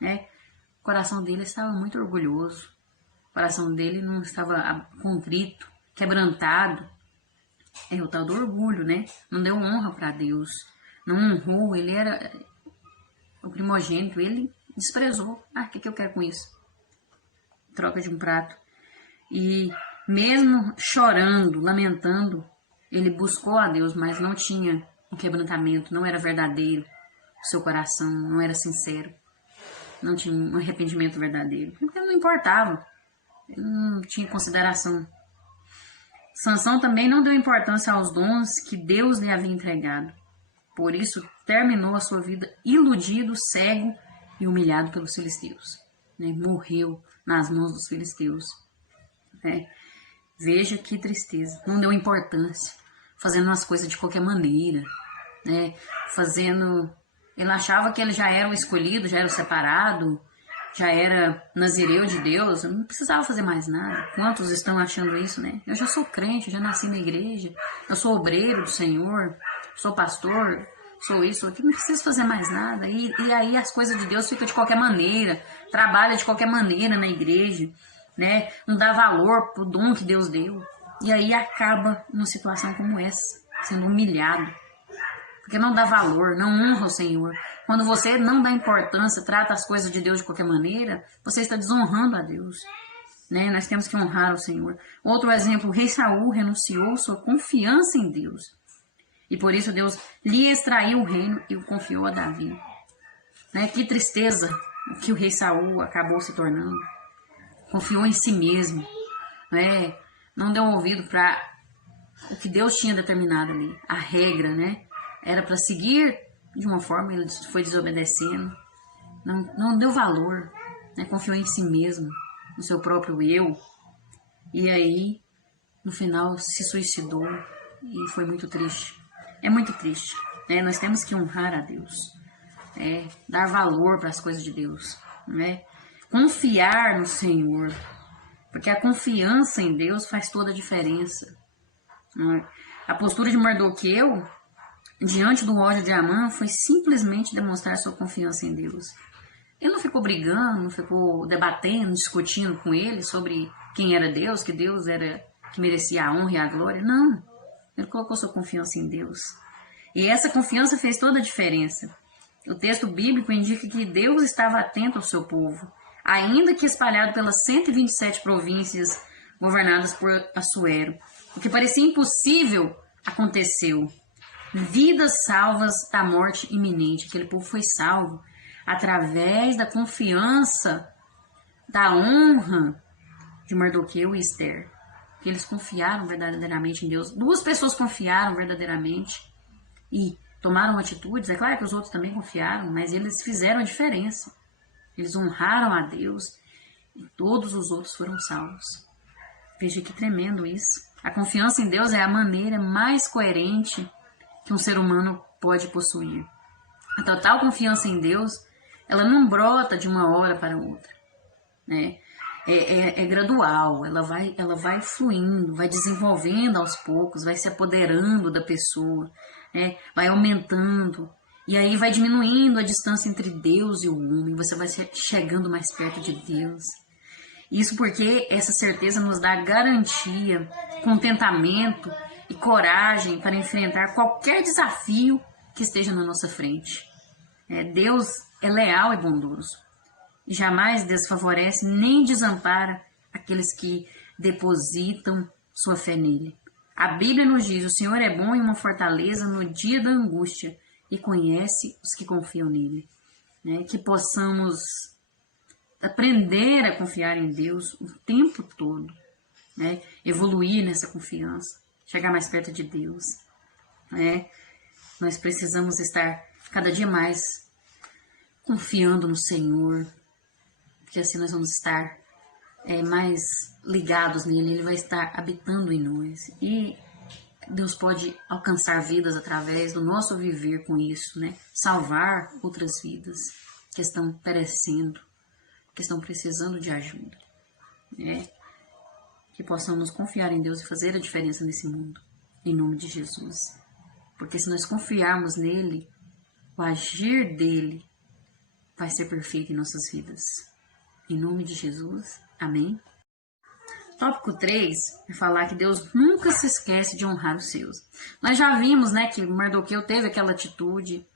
O coração dele estava muito orgulhoso. O coração dele não estava contrito, quebrantado. É o tal do orgulho, Não deu honra para Deus. Não honrou, ele era o primogênito, ele desprezou. O que eu quero com isso? Troca de um prato. E mesmo chorando, lamentando, ele buscou a Deus, mas não tinha um quebrantamento, não era verdadeiro. O seu coração não era sincero. Não tinha um arrependimento verdadeiro. Porque não importava. Ele não tinha consideração. Sansão também não deu importância aos dons que Deus lhe havia entregado. Por isso, terminou a sua vida iludido, cego e humilhado pelos filisteus. Morreu nas mãos dos filisteus. Veja que tristeza. Não deu importância. Fazendo as coisas de qualquer maneira. Ele achava que ele já era o escolhido, já era o separado, já era nazireu de Deus, eu não precisava fazer mais nada. Quantos estão achando isso, Eu já sou crente, eu já nasci na igreja, eu sou obreiro do Senhor, sou pastor, sou isso, sou aquilo, não preciso fazer mais nada. E aí as coisas de Deus ficam de qualquer maneira, trabalha de qualquer maneira na igreja, Não dá valor pro dom que Deus deu. E aí acaba numa situação como essa, sendo humilhado. Porque não dá valor, não honra o Senhor. Quando você não dá importância, trata as coisas de Deus de qualquer maneira, você está desonrando a Deus. Nós temos que honrar o Senhor. Outro exemplo, o rei Saul renunciou sua confiança em Deus. E por isso Deus lhe extraiu o reino e o confiou a Davi. Que tristeza que o rei Saul acabou se tornando. Confiou em si mesmo. Não deu ouvido para o que Deus tinha determinado ali. A regra, Era para seguir de uma forma, ele foi desobedecendo. Não deu valor. Confiou em si mesmo, no seu próprio eu. E aí, no final, se suicidou. E foi muito triste. É muito triste. Nós temos que honrar a Deus. Dar valor para as coisas de Deus. Confiar no Senhor. Porque a confiança em Deus faz toda a diferença. A postura de Mardoqueu, diante do ódio de Amã, foi simplesmente demonstrar sua confiança em Deus. Ele não ficou brigando, não ficou debatendo, discutindo com ele sobre quem era Deus, que Deus era que merecia a honra e a glória. Não, ele colocou sua confiança em Deus. E essa confiança fez toda a diferença. O texto bíblico indica que Deus estava atento ao seu povo, ainda que espalhado pelas 127 províncias governadas por Assuero. O que parecia impossível aconteceu. Vidas salvas da morte iminente. Aquele povo foi salvo através da confiança, da honra de Mardoqueu e Esther. Que eles confiaram verdadeiramente em Deus. Duas pessoas confiaram verdadeiramente e tomaram atitudes. É claro que os outros também confiaram, mas eles fizeram a diferença. Eles honraram a Deus e todos os outros foram salvos. Veja que tremendo isso. A confiança em Deus é a maneira mais coerente que um ser humano pode possuir. A total confiança em Deus, ela não brota de uma hora para outra. é gradual, ela vai fluindo, vai desenvolvendo aos poucos, vai se apoderando da pessoa, vai aumentando, e aí vai diminuindo a distância entre Deus e o homem, você vai chegando mais perto de Deus. Isso porque essa certeza nos dá garantia, contentamento e coragem para enfrentar qualquer desafio que esteja na nossa frente. Deus é leal e bondoso. E jamais desfavorece nem desampara aqueles que depositam sua fé nele. A Bíblia nos diz: o Senhor é bom e uma fortaleza no dia da angústia e conhece os que confiam nele. Que possamos aprender a confiar em Deus o tempo todo, evoluir nessa confiança, chegar mais perto de Deus. Nós precisamos estar cada dia mais confiando no Senhor, porque assim nós vamos estar mais ligados nele, ele vai estar habitando em nós. E Deus pode alcançar vidas através do nosso viver com isso, salvar outras vidas que estão perecendo, que estão precisando de ajuda. Que possamos confiar em Deus e fazer a diferença nesse mundo, em nome de Jesus. Porque se nós confiarmos nele, o agir dele vai ser perfeito em nossas vidas. Em nome de Jesus. Amém. Tópico 3 é falar que Deus nunca se esquece de honrar os seus. Nós já vimos, que Mardoqueu teve aquela atitude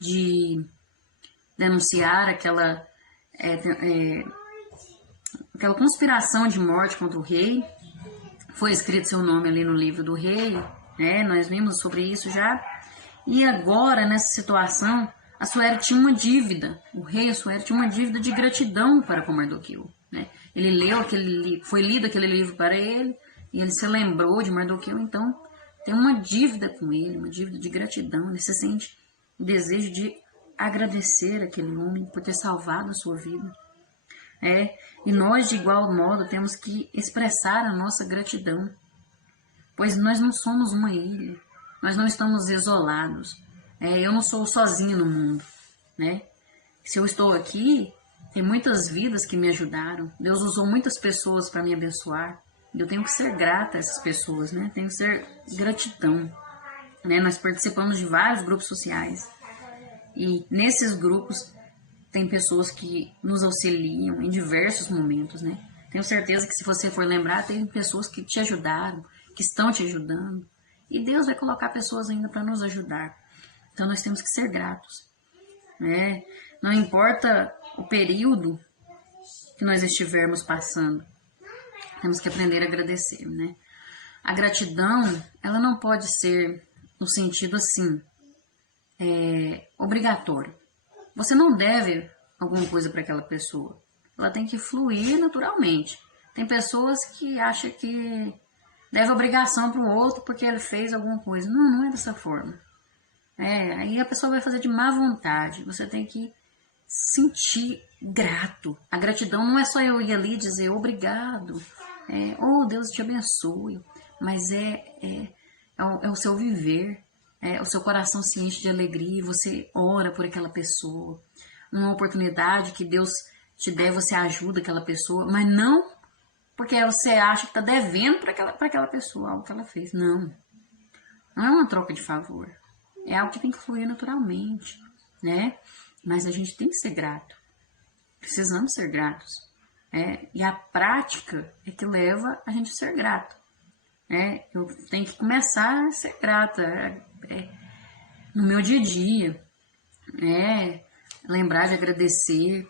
de denunciar aquela conspiração de morte contra o rei. Foi escrito seu nome ali no livro do rei, nós vimos sobre isso já. E agora, nessa situação, Assuero tinha uma dívida, o rei Assuero tinha uma dívida de gratidão para com Mardoqueu. Ele leu foi lido aquele livro para ele, e ele se lembrou de Mardoqueu, então tem uma dívida com ele, uma dívida de gratidão. Ele se sente o desejo de agradecer aquele homem por ter salvado a sua vida. E nós, de igual modo, temos que expressar a nossa gratidão, pois nós não somos uma ilha, nós não estamos isolados. Eu não sou sozinho no mundo, Se eu estou aqui, tem muitas vidas que me ajudaram. Deus usou muitas pessoas para me abençoar. E eu tenho que ser grata a essas pessoas, Tenho que ser gratidão. Nós participamos de vários grupos sociais. E nesses grupos tem pessoas que nos auxiliam em diversos momentos, Tenho certeza que se você for lembrar, tem pessoas que te ajudaram, que estão te ajudando. E Deus vai colocar pessoas ainda para nos ajudar. Então nós temos que ser gratos. Não importa o período que nós estivermos passando, temos que aprender a agradecer, A gratidão, ela não pode ser no sentido assim, obrigatório. Você não deve alguma coisa para aquela pessoa. Ela tem que fluir naturalmente. Tem pessoas que acham que deve obrigação para o outro porque ele fez alguma coisa. Não, não é dessa forma. Aí a pessoa vai fazer de má vontade. Você tem que sentir grato. A gratidão não é só eu ir ali e dizer obrigado. Oh, Deus te abençoe. Mas é o seu viver. O seu coração se enche de alegria. Você ora por aquela pessoa. Uma oportunidade que Deus te der, você ajuda aquela pessoa. Mas não porque você acha que está devendo para aquela pessoa algo que ela fez. Não. Não é uma troca de favor. É algo que tem que fluir naturalmente, Mas a gente tem que ser grato. Precisamos ser gratos. E a prática é que leva a gente a ser grato. Eu tenho que começar a ser grata no meu dia a dia. Lembrar de agradecer.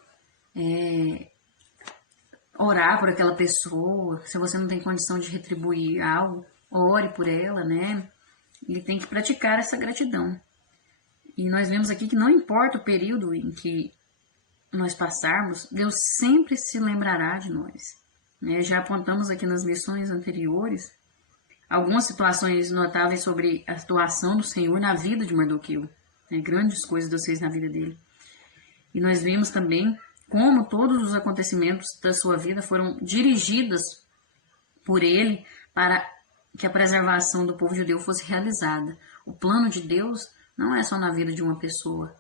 Orar por aquela pessoa. Se você não tem condição de retribuir algo, ore por ela, E tem que praticar essa gratidão. E nós vemos aqui que não importa o período em que nós passarmos, Deus sempre se lembrará de nós. Já apontamos aqui nas lições anteriores algumas situações notáveis sobre a atuação do Senhor na vida de Mardoqueu. Grandes coisas Deus fez na vida dele. E nós vimos também como todos os acontecimentos da sua vida foram dirigidos por ele para que a preservação do povo judeu fosse realizada. O plano de Deus não é só na vida de uma pessoa.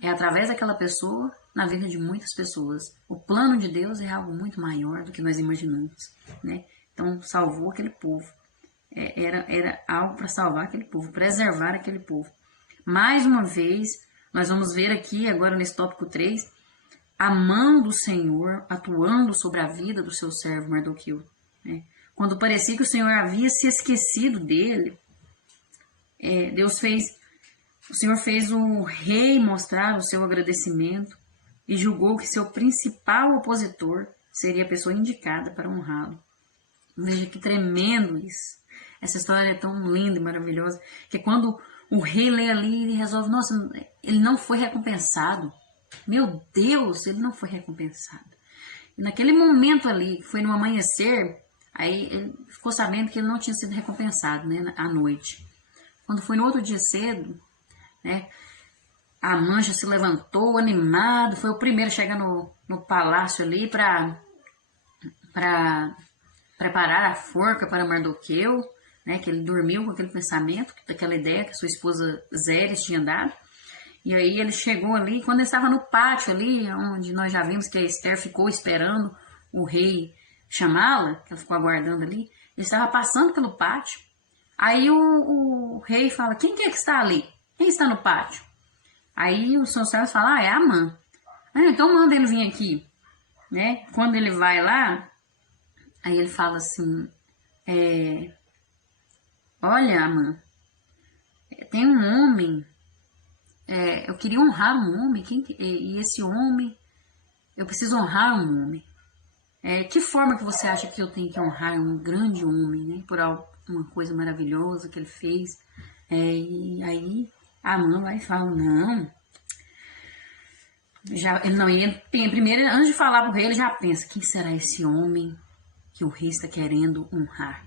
é através daquela pessoa na vida de muitas pessoas. O plano de Deus é algo muito maior do que nós imaginamos, né? Então, salvou aquele povo. Era algo para salvar aquele povo, preservar aquele povo. Mais uma vez, nós vamos ver aqui, agora nesse tópico 3, a mão do Senhor atuando sobre a vida do seu servo Mardoqueu, né? Quando parecia que o Senhor havia se esquecido dele, o Senhor fez o rei mostrar o seu agradecimento e julgou que seu principal opositor seria a pessoa indicada para honrá-lo. Veja que tremendo isso. Essa história é tão linda e maravilhosa, que quando o rei lê ali, ele resolve, nossa, ele não foi recompensado. Meu Deus, ele não foi recompensado. E naquele momento ali, foi no amanhecer, aí ele ficou sabendo que ele não tinha sido recompensado, né, à noite. Quando foi no outro dia cedo, né, a mancha se levantou, animado, foi o primeiro a chegar no palácio ali para preparar a forca para Mardoqueu, né, que ele dormiu com aquele pensamento, daquela ideia que a sua esposa Zeres tinha dado. E aí ele chegou ali, quando ele estava no pátio ali, onde nós já vimos que a Esther ficou esperando o rei chamá-la, que ela ficou aguardando ali, ele estava passando pelo pátio. Aí o rei fala, quem que está ali? Quem está no pátio? Aí os seus servos falam, é Amã. Então manda ele vir aqui, né? Quando ele vai lá, aí ele fala assim, olha, Amã, tem um homem, eu queria honrar um homem, e esse homem, eu preciso honrar um homem. Que forma que você acha que eu tenho que honrar um grande homem, né? Por uma coisa maravilhosa que ele fez. E aí a Amã vai e fala, não. Ele não ia. Primeiro, antes de falar pro rei, ele já pensa, quem será esse homem que o rei está querendo honrar?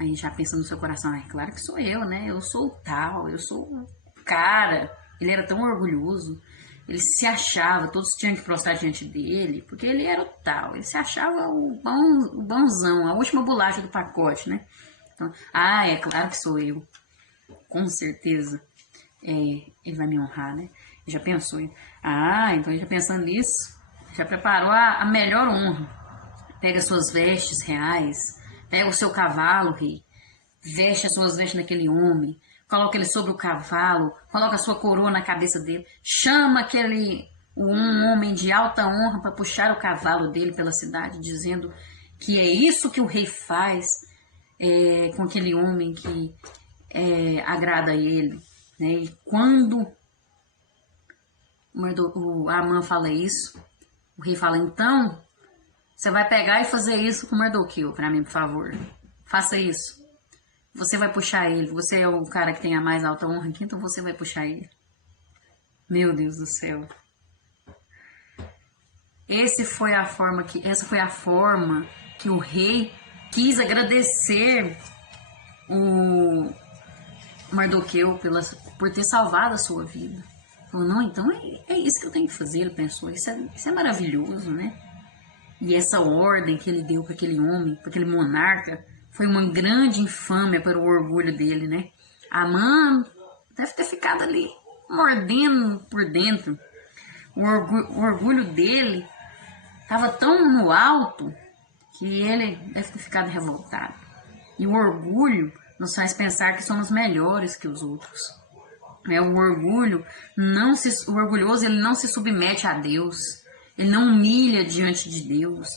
Aí já pensa no seu coração, é claro que sou eu, né? Eu sou o tal, eu sou o cara. Ele era tão orgulhoso, ele se achava, todos tinham que prostrar diante dele, porque ele era o tal, ele se achava o bonzão, a última bolacha do pacote, né? Então, é claro que sou eu, com certeza, ele vai me honrar, né? Ele já pensou, então ele já pensando nisso, já preparou a melhor honra. Pega suas vestes reais, pega o seu cavalo, rei, veste as suas vestes naquele homem, coloca ele sobre o cavalo, coloca a sua coroa na cabeça dele, chama um homem de alta honra para puxar o cavalo dele pela cidade, dizendo que é isso que o rei faz com aquele homem que agrada a ele, né? E quando o Amã fala isso, o rei fala, então, você vai pegar e fazer isso com Mardoqueu para mim, por favor. Faça isso. Você vai puxar ele. Você é o cara que tem a mais alta honra aqui, então você vai puxar ele. Meu Deus do céu. Essa foi a forma que o rei quis agradecer o Mardoqueu por ter salvado a sua vida. Falou, não, então é isso que eu tenho que fazer, ele pensou. Isso é maravilhoso, né? E essa ordem que ele deu para aquele homem, para aquele monarca, foi uma grande infâmia para o orgulho dele, né? Amã deve ter ficado ali, mordendo por dentro. O orgulho dele estava tão no alto que ele deve ter ficado revoltado. E o orgulho nos faz pensar que somos melhores que os outros. O orgulhoso ele não se submete a Deus. Ele não humilha diante de Deus,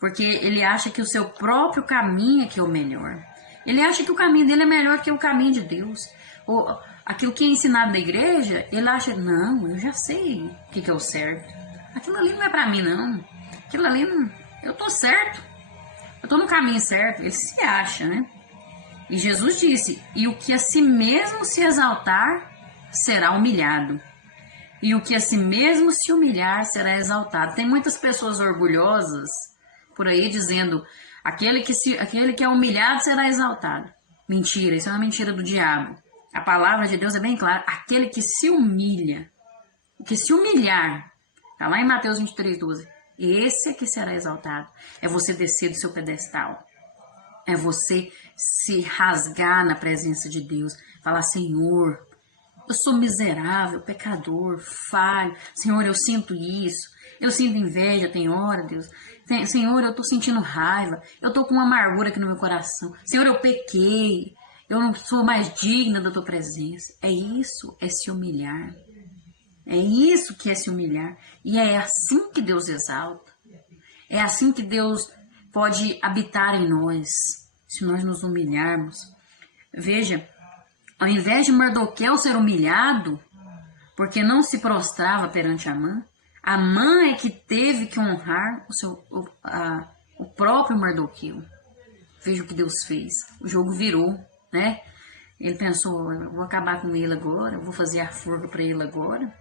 porque ele acha que o seu próprio caminho é que é o melhor. Ele acha que o caminho dele é melhor que o caminho de Deus. Ou aquilo que é ensinado na igreja, ele acha, não, eu já sei o que é o certo. Aquilo ali não é para mim, não. Aquilo ali, não, eu tô certo. Eu tô no caminho certo. Ele se acha, né? E Jesus disse, e o que a si mesmo se exaltar, será humilhado. E o que a si mesmo se humilhar será exaltado. Tem muitas pessoas orgulhosas por aí dizendo, aquele que é humilhado será exaltado. Mentira, isso é uma mentira do diabo. A palavra de Deus é bem clara. Aquele que se humilha, que se humilhar, está lá em Mateus 23:12. Esse é que será exaltado. É você descer do seu pedestal. É você se rasgar na presença de Deus. Falar, Senhor, Eu sou miserável, pecador, falho. Senhor, eu sinto isso. Eu sinto inveja, tem hora, Deus. Senhor, eu estou sentindo raiva. Eu estou com uma amargura aqui no meu coração. Senhor, eu pequei. Eu não sou mais digna da tua presença. É isso, é se humilhar. É isso que é se humilhar. E é assim que Deus exalta. É assim que Deus pode habitar em nós, se nós nos humilharmos. Veja, ao invés de Mardoqueu ser humilhado, porque não se prostrava perante Amã é que teve que honrar o próprio Mardoqueu. Veja o que Deus fez. O jogo virou, né? Ele pensou, eu vou acabar com ele agora, eu vou fazer a forca para ele agora.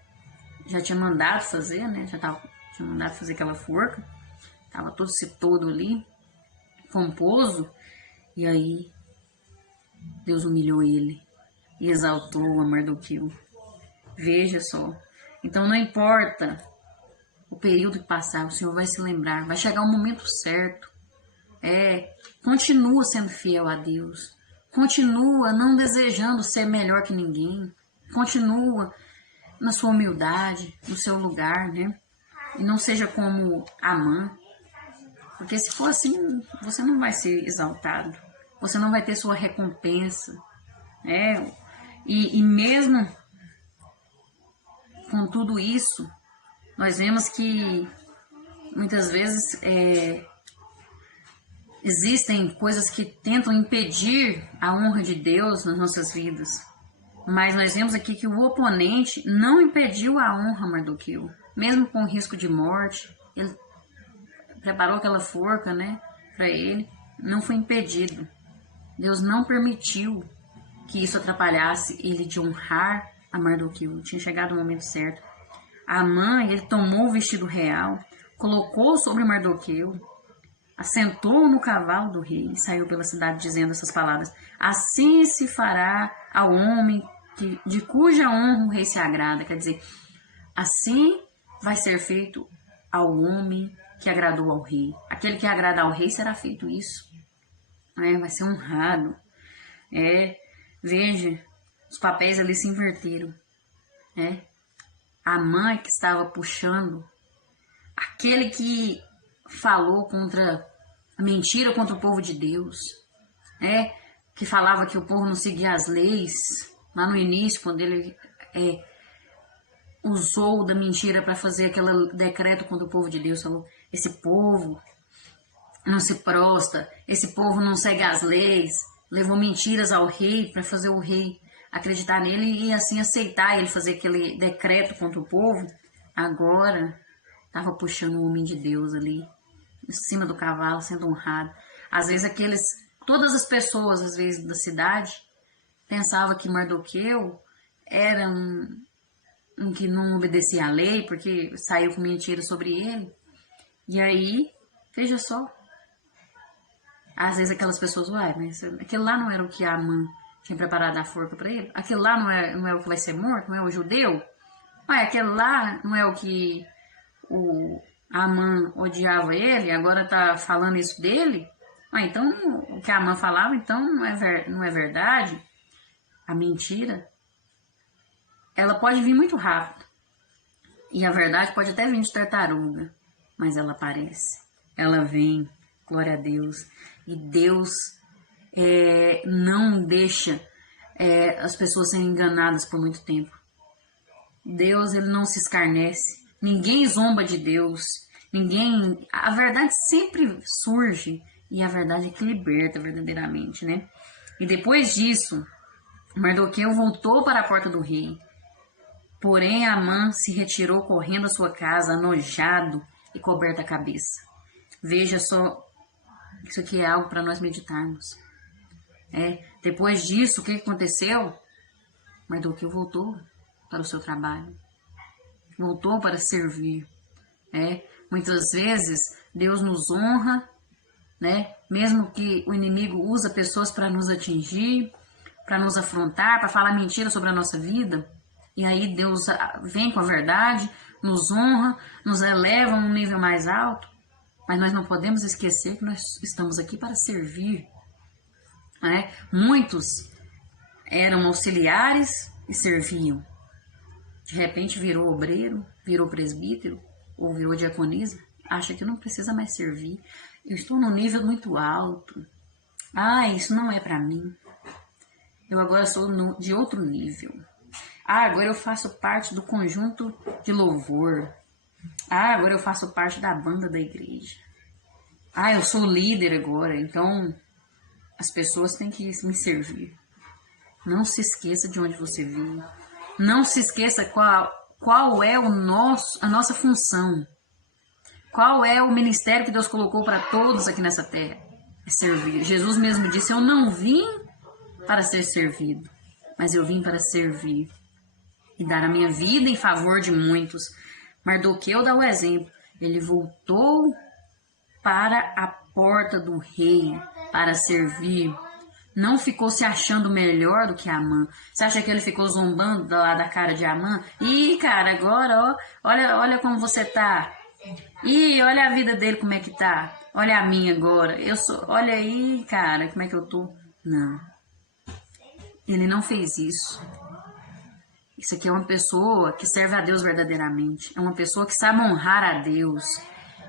Já tinha mandado fazer, né? Tinha mandado fazer aquela forca. Tava todo ali, pomposo. E aí, Deus humilhou ele e exaltou a Mardoqueu. Veja só. Então não importa o período que passar, o Senhor vai se lembrar, vai chegar o momento certo. Continua sendo fiel a Deus. Continua não desejando ser melhor que ninguém. Continua na sua humildade, no seu lugar, né? E não seja como Amã. Porque se for assim, você não vai ser exaltado. Você não vai ter sua recompensa. E mesmo com tudo isso, nós vemos que muitas vezes existem coisas que tentam impedir a honra de Deus nas nossas vidas. Mas nós vemos aqui que o oponente não impediu a honra a Mardoqueu. Mesmo com risco de morte, ele preparou aquela forca, né, para ele, não foi impedido. Deus não permitiu que isso atrapalhasse ele de honrar a Mardoqueu. Tinha chegado o momento certo. Amã, ele tomou o vestido real, colocou sobre Mardoqueu, assentou no cavalo do rei e saiu pela cidade dizendo essas palavras: assim se fará ao homem de cuja honra o rei se agrada. Quer dizer, assim vai ser feito ao homem que agradou ao rei. Aquele que agrada ao rei será feito isso. Vai ser honrado. Veja, os papéis ali se inverteram. A mãe que estava puxando, aquele que falou contra a mentira contra o povo de Deus, que falava que o povo não seguia as leis, lá no início, quando ele usou da mentira para fazer aquele decreto contra o povo de Deus, falou: esse povo não se prostra, esse povo não segue as leis, levou mentiras ao rei para fazer o rei acreditar nele e assim aceitar ele fazer aquele decreto contra o povo. Agora estava puxando o homem de Deus ali em cima do cavalo, sendo honrado. Às vezes todas as pessoas, às vezes da cidade, pensavam que Mardoqueu era um que não obedecia à lei, porque saiu com mentira sobre ele. E aí, veja só, às vezes aquelas pessoas, mas aquele lá não era o que a Amã tinha preparado a forca para ele? Aquele lá não é o que vai ser morto? Não é o judeu? Aquele lá não é o que o Amã odiava ele, agora tá falando isso dele? Então o que a Amã falava, então não é verdade? A mentira, ela pode vir muito rápido. E a verdade pode até vir de tartaruga, mas ela aparece. Ela vem, glória a Deus. E Deus não deixa as pessoas serem enganadas por muito tempo. Deus, ele não se escarnece. Ninguém zomba de Deus. A verdade sempre surge e a verdade é que liberta verdadeiramente, né? E depois disso, Mardoqueu voltou para a porta do rei. Porém, Amã se retirou correndo à sua casa, enojado e coberto a cabeça. Veja só, isso aqui é algo para nós meditarmos. Depois disso, o que aconteceu? Mardoqueu voltou para o seu trabalho. Voltou para servir. Muitas vezes, Deus nos honra, né? Mesmo que o inimigo usa pessoas para nos atingir, para nos afrontar, para falar mentira sobre a nossa vida. E aí Deus vem com a verdade, nos honra, nos eleva a um nível mais alto. Mas nós não podemos esquecer que nós estamos aqui para servir. Muitos eram auxiliares e serviam, de repente virou obreiro, virou presbítero ou virou diaconisa, acha que não precisa mais servir. Eu estou num nível muito alto. Ah, isso não é para mim. Eu agora sou de outro nível. Ah, agora eu faço parte do conjunto de louvor. Ah, agora eu faço parte da banda da igreja. Ah, eu sou líder agora, então as pessoas têm que me servir. Não se esqueça de onde você veio. Não se esqueça qual é a nossa função. Qual é o ministério que Deus colocou para todos aqui nessa terra? É servir. Jesus mesmo disse, eu não vim para ser servido, mas eu vim para servir e dar a minha vida em favor de muitos. Mardoqueu dá o exemplo. Ele voltou para a porta do rei para servir. Não ficou se achando melhor do que Amã. Você acha que ele ficou zombando da cara de Amã? Ih, cara, agora, ó, olha como você tá. Ih, olha a vida dele como é que tá. Olha a minha agora. Olha aí, cara, como é que eu tô. Não. Ele não fez isso. Isso aqui é uma pessoa que serve a Deus verdadeiramente. É uma pessoa que sabe honrar a Deus.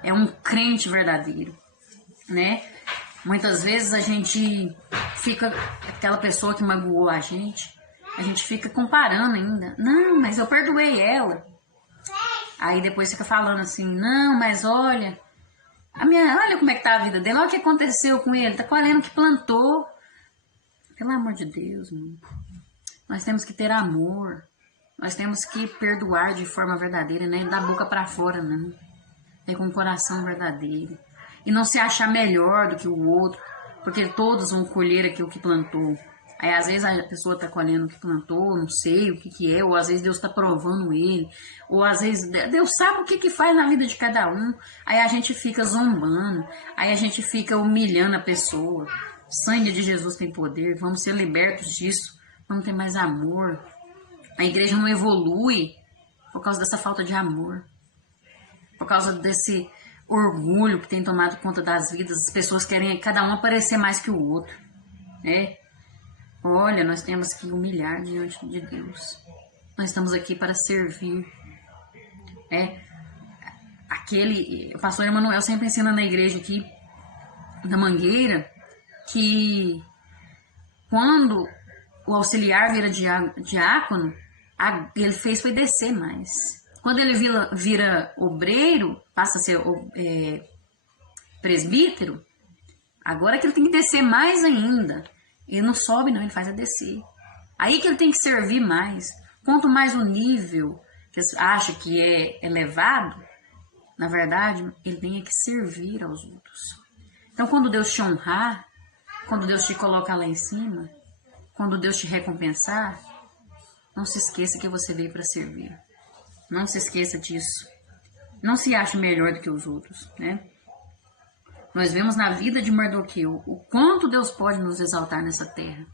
É um crente verdadeiro, né? Muitas vezes a gente fica, aquela pessoa que magoou a gente fica comparando ainda. Não, mas eu perdoei ela. Aí depois fica falando assim, não, mas olha como é que tá a vida dele, olha o que aconteceu com ele, tá colhendo o que plantou. Pelo amor de Deus, mano. Nós temos que ter amor. Nós temos que perdoar de forma verdadeira, né? Da boca pra fora, não. É com o coração verdadeiro. E não se achar melhor do que o outro, porque todos vão colher aquilo que plantou. Aí às vezes a pessoa está colhendo o que plantou, não sei o que é, ou às vezes Deus está provando ele, ou às vezes Deus sabe o que faz na vida de cada um. Aí a gente fica zombando, aí a gente fica humilhando a pessoa. O sangue de Jesus tem poder, vamos ser libertos disso, vamos ter mais amor. A igreja não evolui por causa dessa falta de amor, por causa desse orgulho que tem tomado conta das vidas. As pessoas querem cada um aparecer mais que o outro, né? Olha, nós temos que humilhar diante de Deus. Nós estamos aqui para servir. O pastor Emanuel sempre ensina na igreja aqui da Mangueira que quando o auxiliar vira diácono, ele foi descer mais. Quando ele vira obreiro, passa a ser presbítero, agora que ele tem que descer mais ainda. Ele não sobe, não, ele faz a descer. Aí que ele tem que servir mais. Quanto mais o nível que você acha que é elevado, na verdade, ele tem que servir aos outros. Então, quando Deus te honrar, quando Deus te colocar lá em cima, quando Deus te recompensar, não se esqueça que você veio para servir. Não se esqueça disso. Não se ache melhor do que os outros, né? Nós vemos na vida de Mardoqueu o quanto Deus pode nos exaltar nessa terra.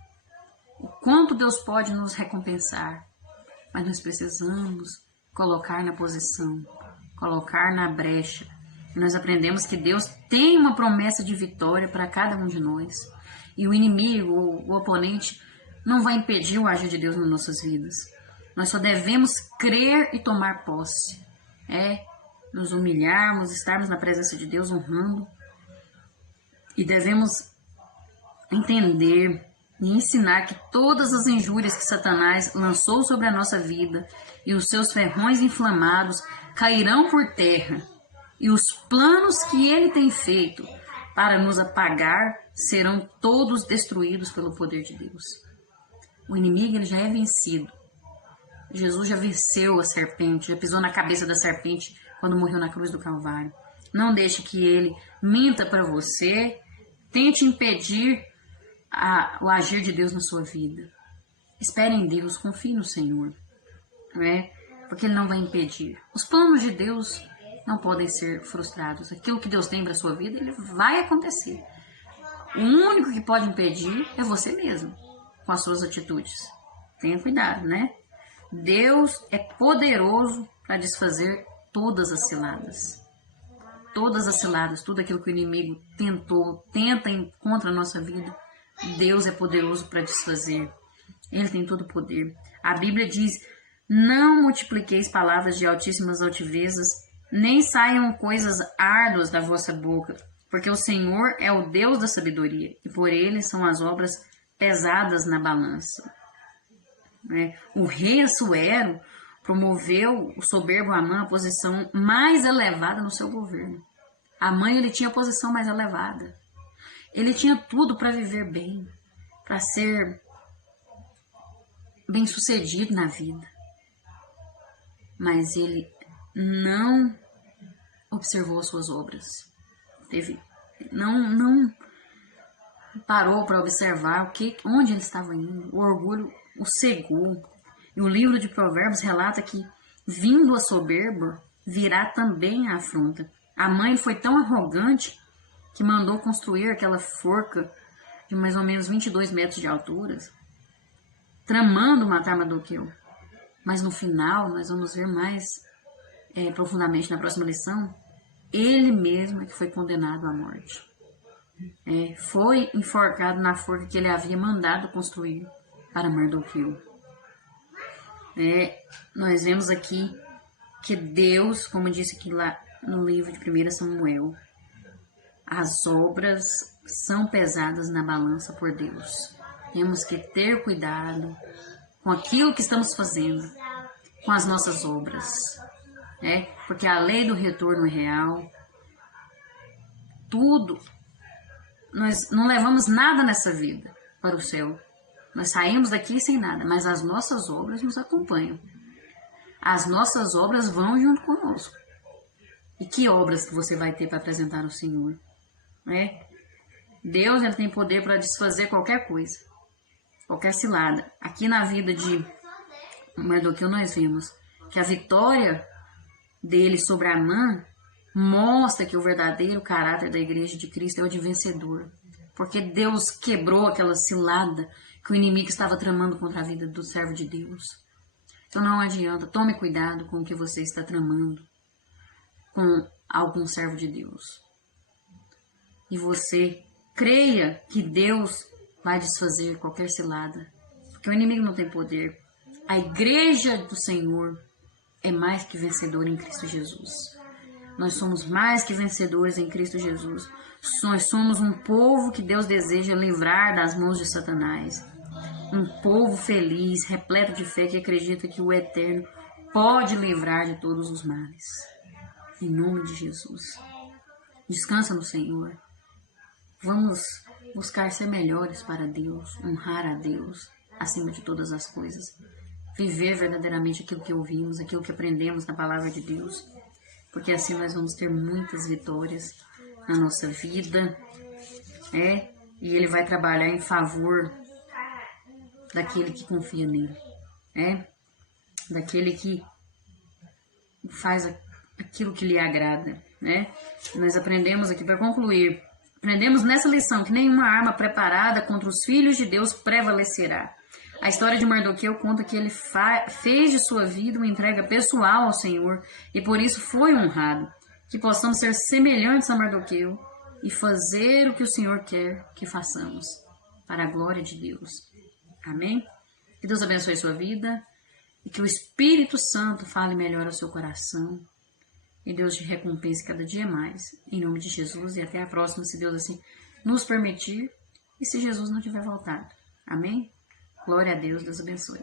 O quanto Deus pode nos recompensar. Mas nós precisamos colocar na posição, colocar na brecha. E nós aprendemos que Deus tem uma promessa de vitória para cada um de nós. E o inimigo, o oponente, não vai impedir o agir de Deus nas nossas vidas. Nós só devemos crer e tomar posse. Nos humilharmos, estarmos na presença de Deus honrando. E devemos entender e ensinar que todas as injúrias que Satanás lançou sobre a nossa vida e os seus ferrões inflamados cairão por terra. E os planos que ele tem feito para nos apagar serão todos destruídos pelo poder de Deus. O inimigo ele já é vencido. Jesus já venceu a serpente, já pisou na cabeça da serpente quando morreu na cruz do Calvário. Não deixe que ele minta para você, tente impedir o agir de Deus na sua vida. Espere em Deus, confie no Senhor, porque ele não vai impedir. Os planos de Deus não podem ser frustrados. Aquilo que Deus tem para a sua vida, ele vai acontecer. O único que pode impedir é você mesmo, com as suas atitudes. Tenha cuidado, né? Deus é poderoso para desfazer todas as ciladas. Todas as ciladas, tudo aquilo que o inimigo tenta contra a nossa vida, Deus é poderoso para desfazer. Ele tem todo o poder. A Bíblia diz: não multipliqueis palavras de altíssimas altivezas, nem saiam coisas árduas da vossa boca, porque o Senhor é o Deus da sabedoria, e por ele são as obras pesadas na balança. O rei Assuero promoveu o soberbo Amã à posição mais elevada no seu governo. Amã, ele tinha a posição mais elevada. Ele tinha tudo para viver bem, para ser bem-sucedido na vida. Mas ele não observou suas obras. Não parou para observar onde ele estava indo. O orgulho o cegou. E o livro de Provérbios relata que, vindo a soberba, virá também a afronta. A mãe foi tão arrogante que mandou construir aquela forca de mais ou menos 22 metros de altura, tramando matar Mardoqueu. Mas no final, nós vamos ver mais profundamente na próxima lição, ele mesmo é que foi condenado à morte. Foi enforcado na forca que ele havia mandado construir para Mardoqueu. Nós vemos aqui que Deus, como disse aqui lá no livro de 1 Samuel, as obras são pesadas na balança por Deus. Temos que ter cuidado com aquilo que estamos fazendo, com as nossas obras, porque a lei do retorno é real. Tudo, nós não levamos nada nessa vida para o céu. Nós saímos daqui sem nada, mas as nossas obras nos acompanham. As nossas obras vão junto conosco. E que obras que você vai ter para apresentar ao Senhor? Deus, ele tem poder para desfazer qualquer coisa, qualquer cilada. Aqui na vida de Mardoqueu nós vemos que a vitória dele sobre Amã mostra que o verdadeiro caráter da igreja de Cristo é o de vencedor. Porque Deus quebrou aquela cilada que o inimigo estava tramando contra a vida do servo de Deus. Então não adianta, tome cuidado com o que você está tramando com algum servo de Deus. E você creia que Deus vai desfazer qualquer cilada, porque o inimigo não tem poder. A igreja do Senhor é mais que vencedora em Cristo Jesus. Nós somos mais que vencedores em Cristo Jesus. Nós somos um povo que Deus deseja livrar das mãos de Satanás. Um povo feliz, repleto de fé, que acredita que o Eterno pode livrar de todos os males. Em nome de Jesus. Descansa no Senhor. Vamos buscar ser melhores para Deus, honrar a Deus acima de todas as coisas. Viver verdadeiramente aquilo que ouvimos, aquilo que aprendemos na palavra de Deus. Porque assim nós vamos ter muitas vitórias na nossa vida. E Ele vai trabalhar em favor daquele que confia nele. Daquele que faz aquilo que lhe agrada. Nós aprendemos aqui, para concluir, aprendemos nessa lição que nenhuma arma preparada contra os filhos de Deus prevalecerá. A história de Mardoqueu conta que ele fez de sua vida uma entrega pessoal ao Senhor e por isso foi honrado. Que possamos ser semelhantes a Mardoqueu e fazer o que o Senhor quer que façamos, para a glória de Deus. Amém? Que Deus abençoe sua vida e que o Espírito Santo fale melhor ao seu coração. E Deus te recompense cada dia mais. Em nome de Jesus, e até a próxima, se Deus assim nos permitir e se Jesus não tiver voltado. Amém? Glória a Deus, Deus abençoe.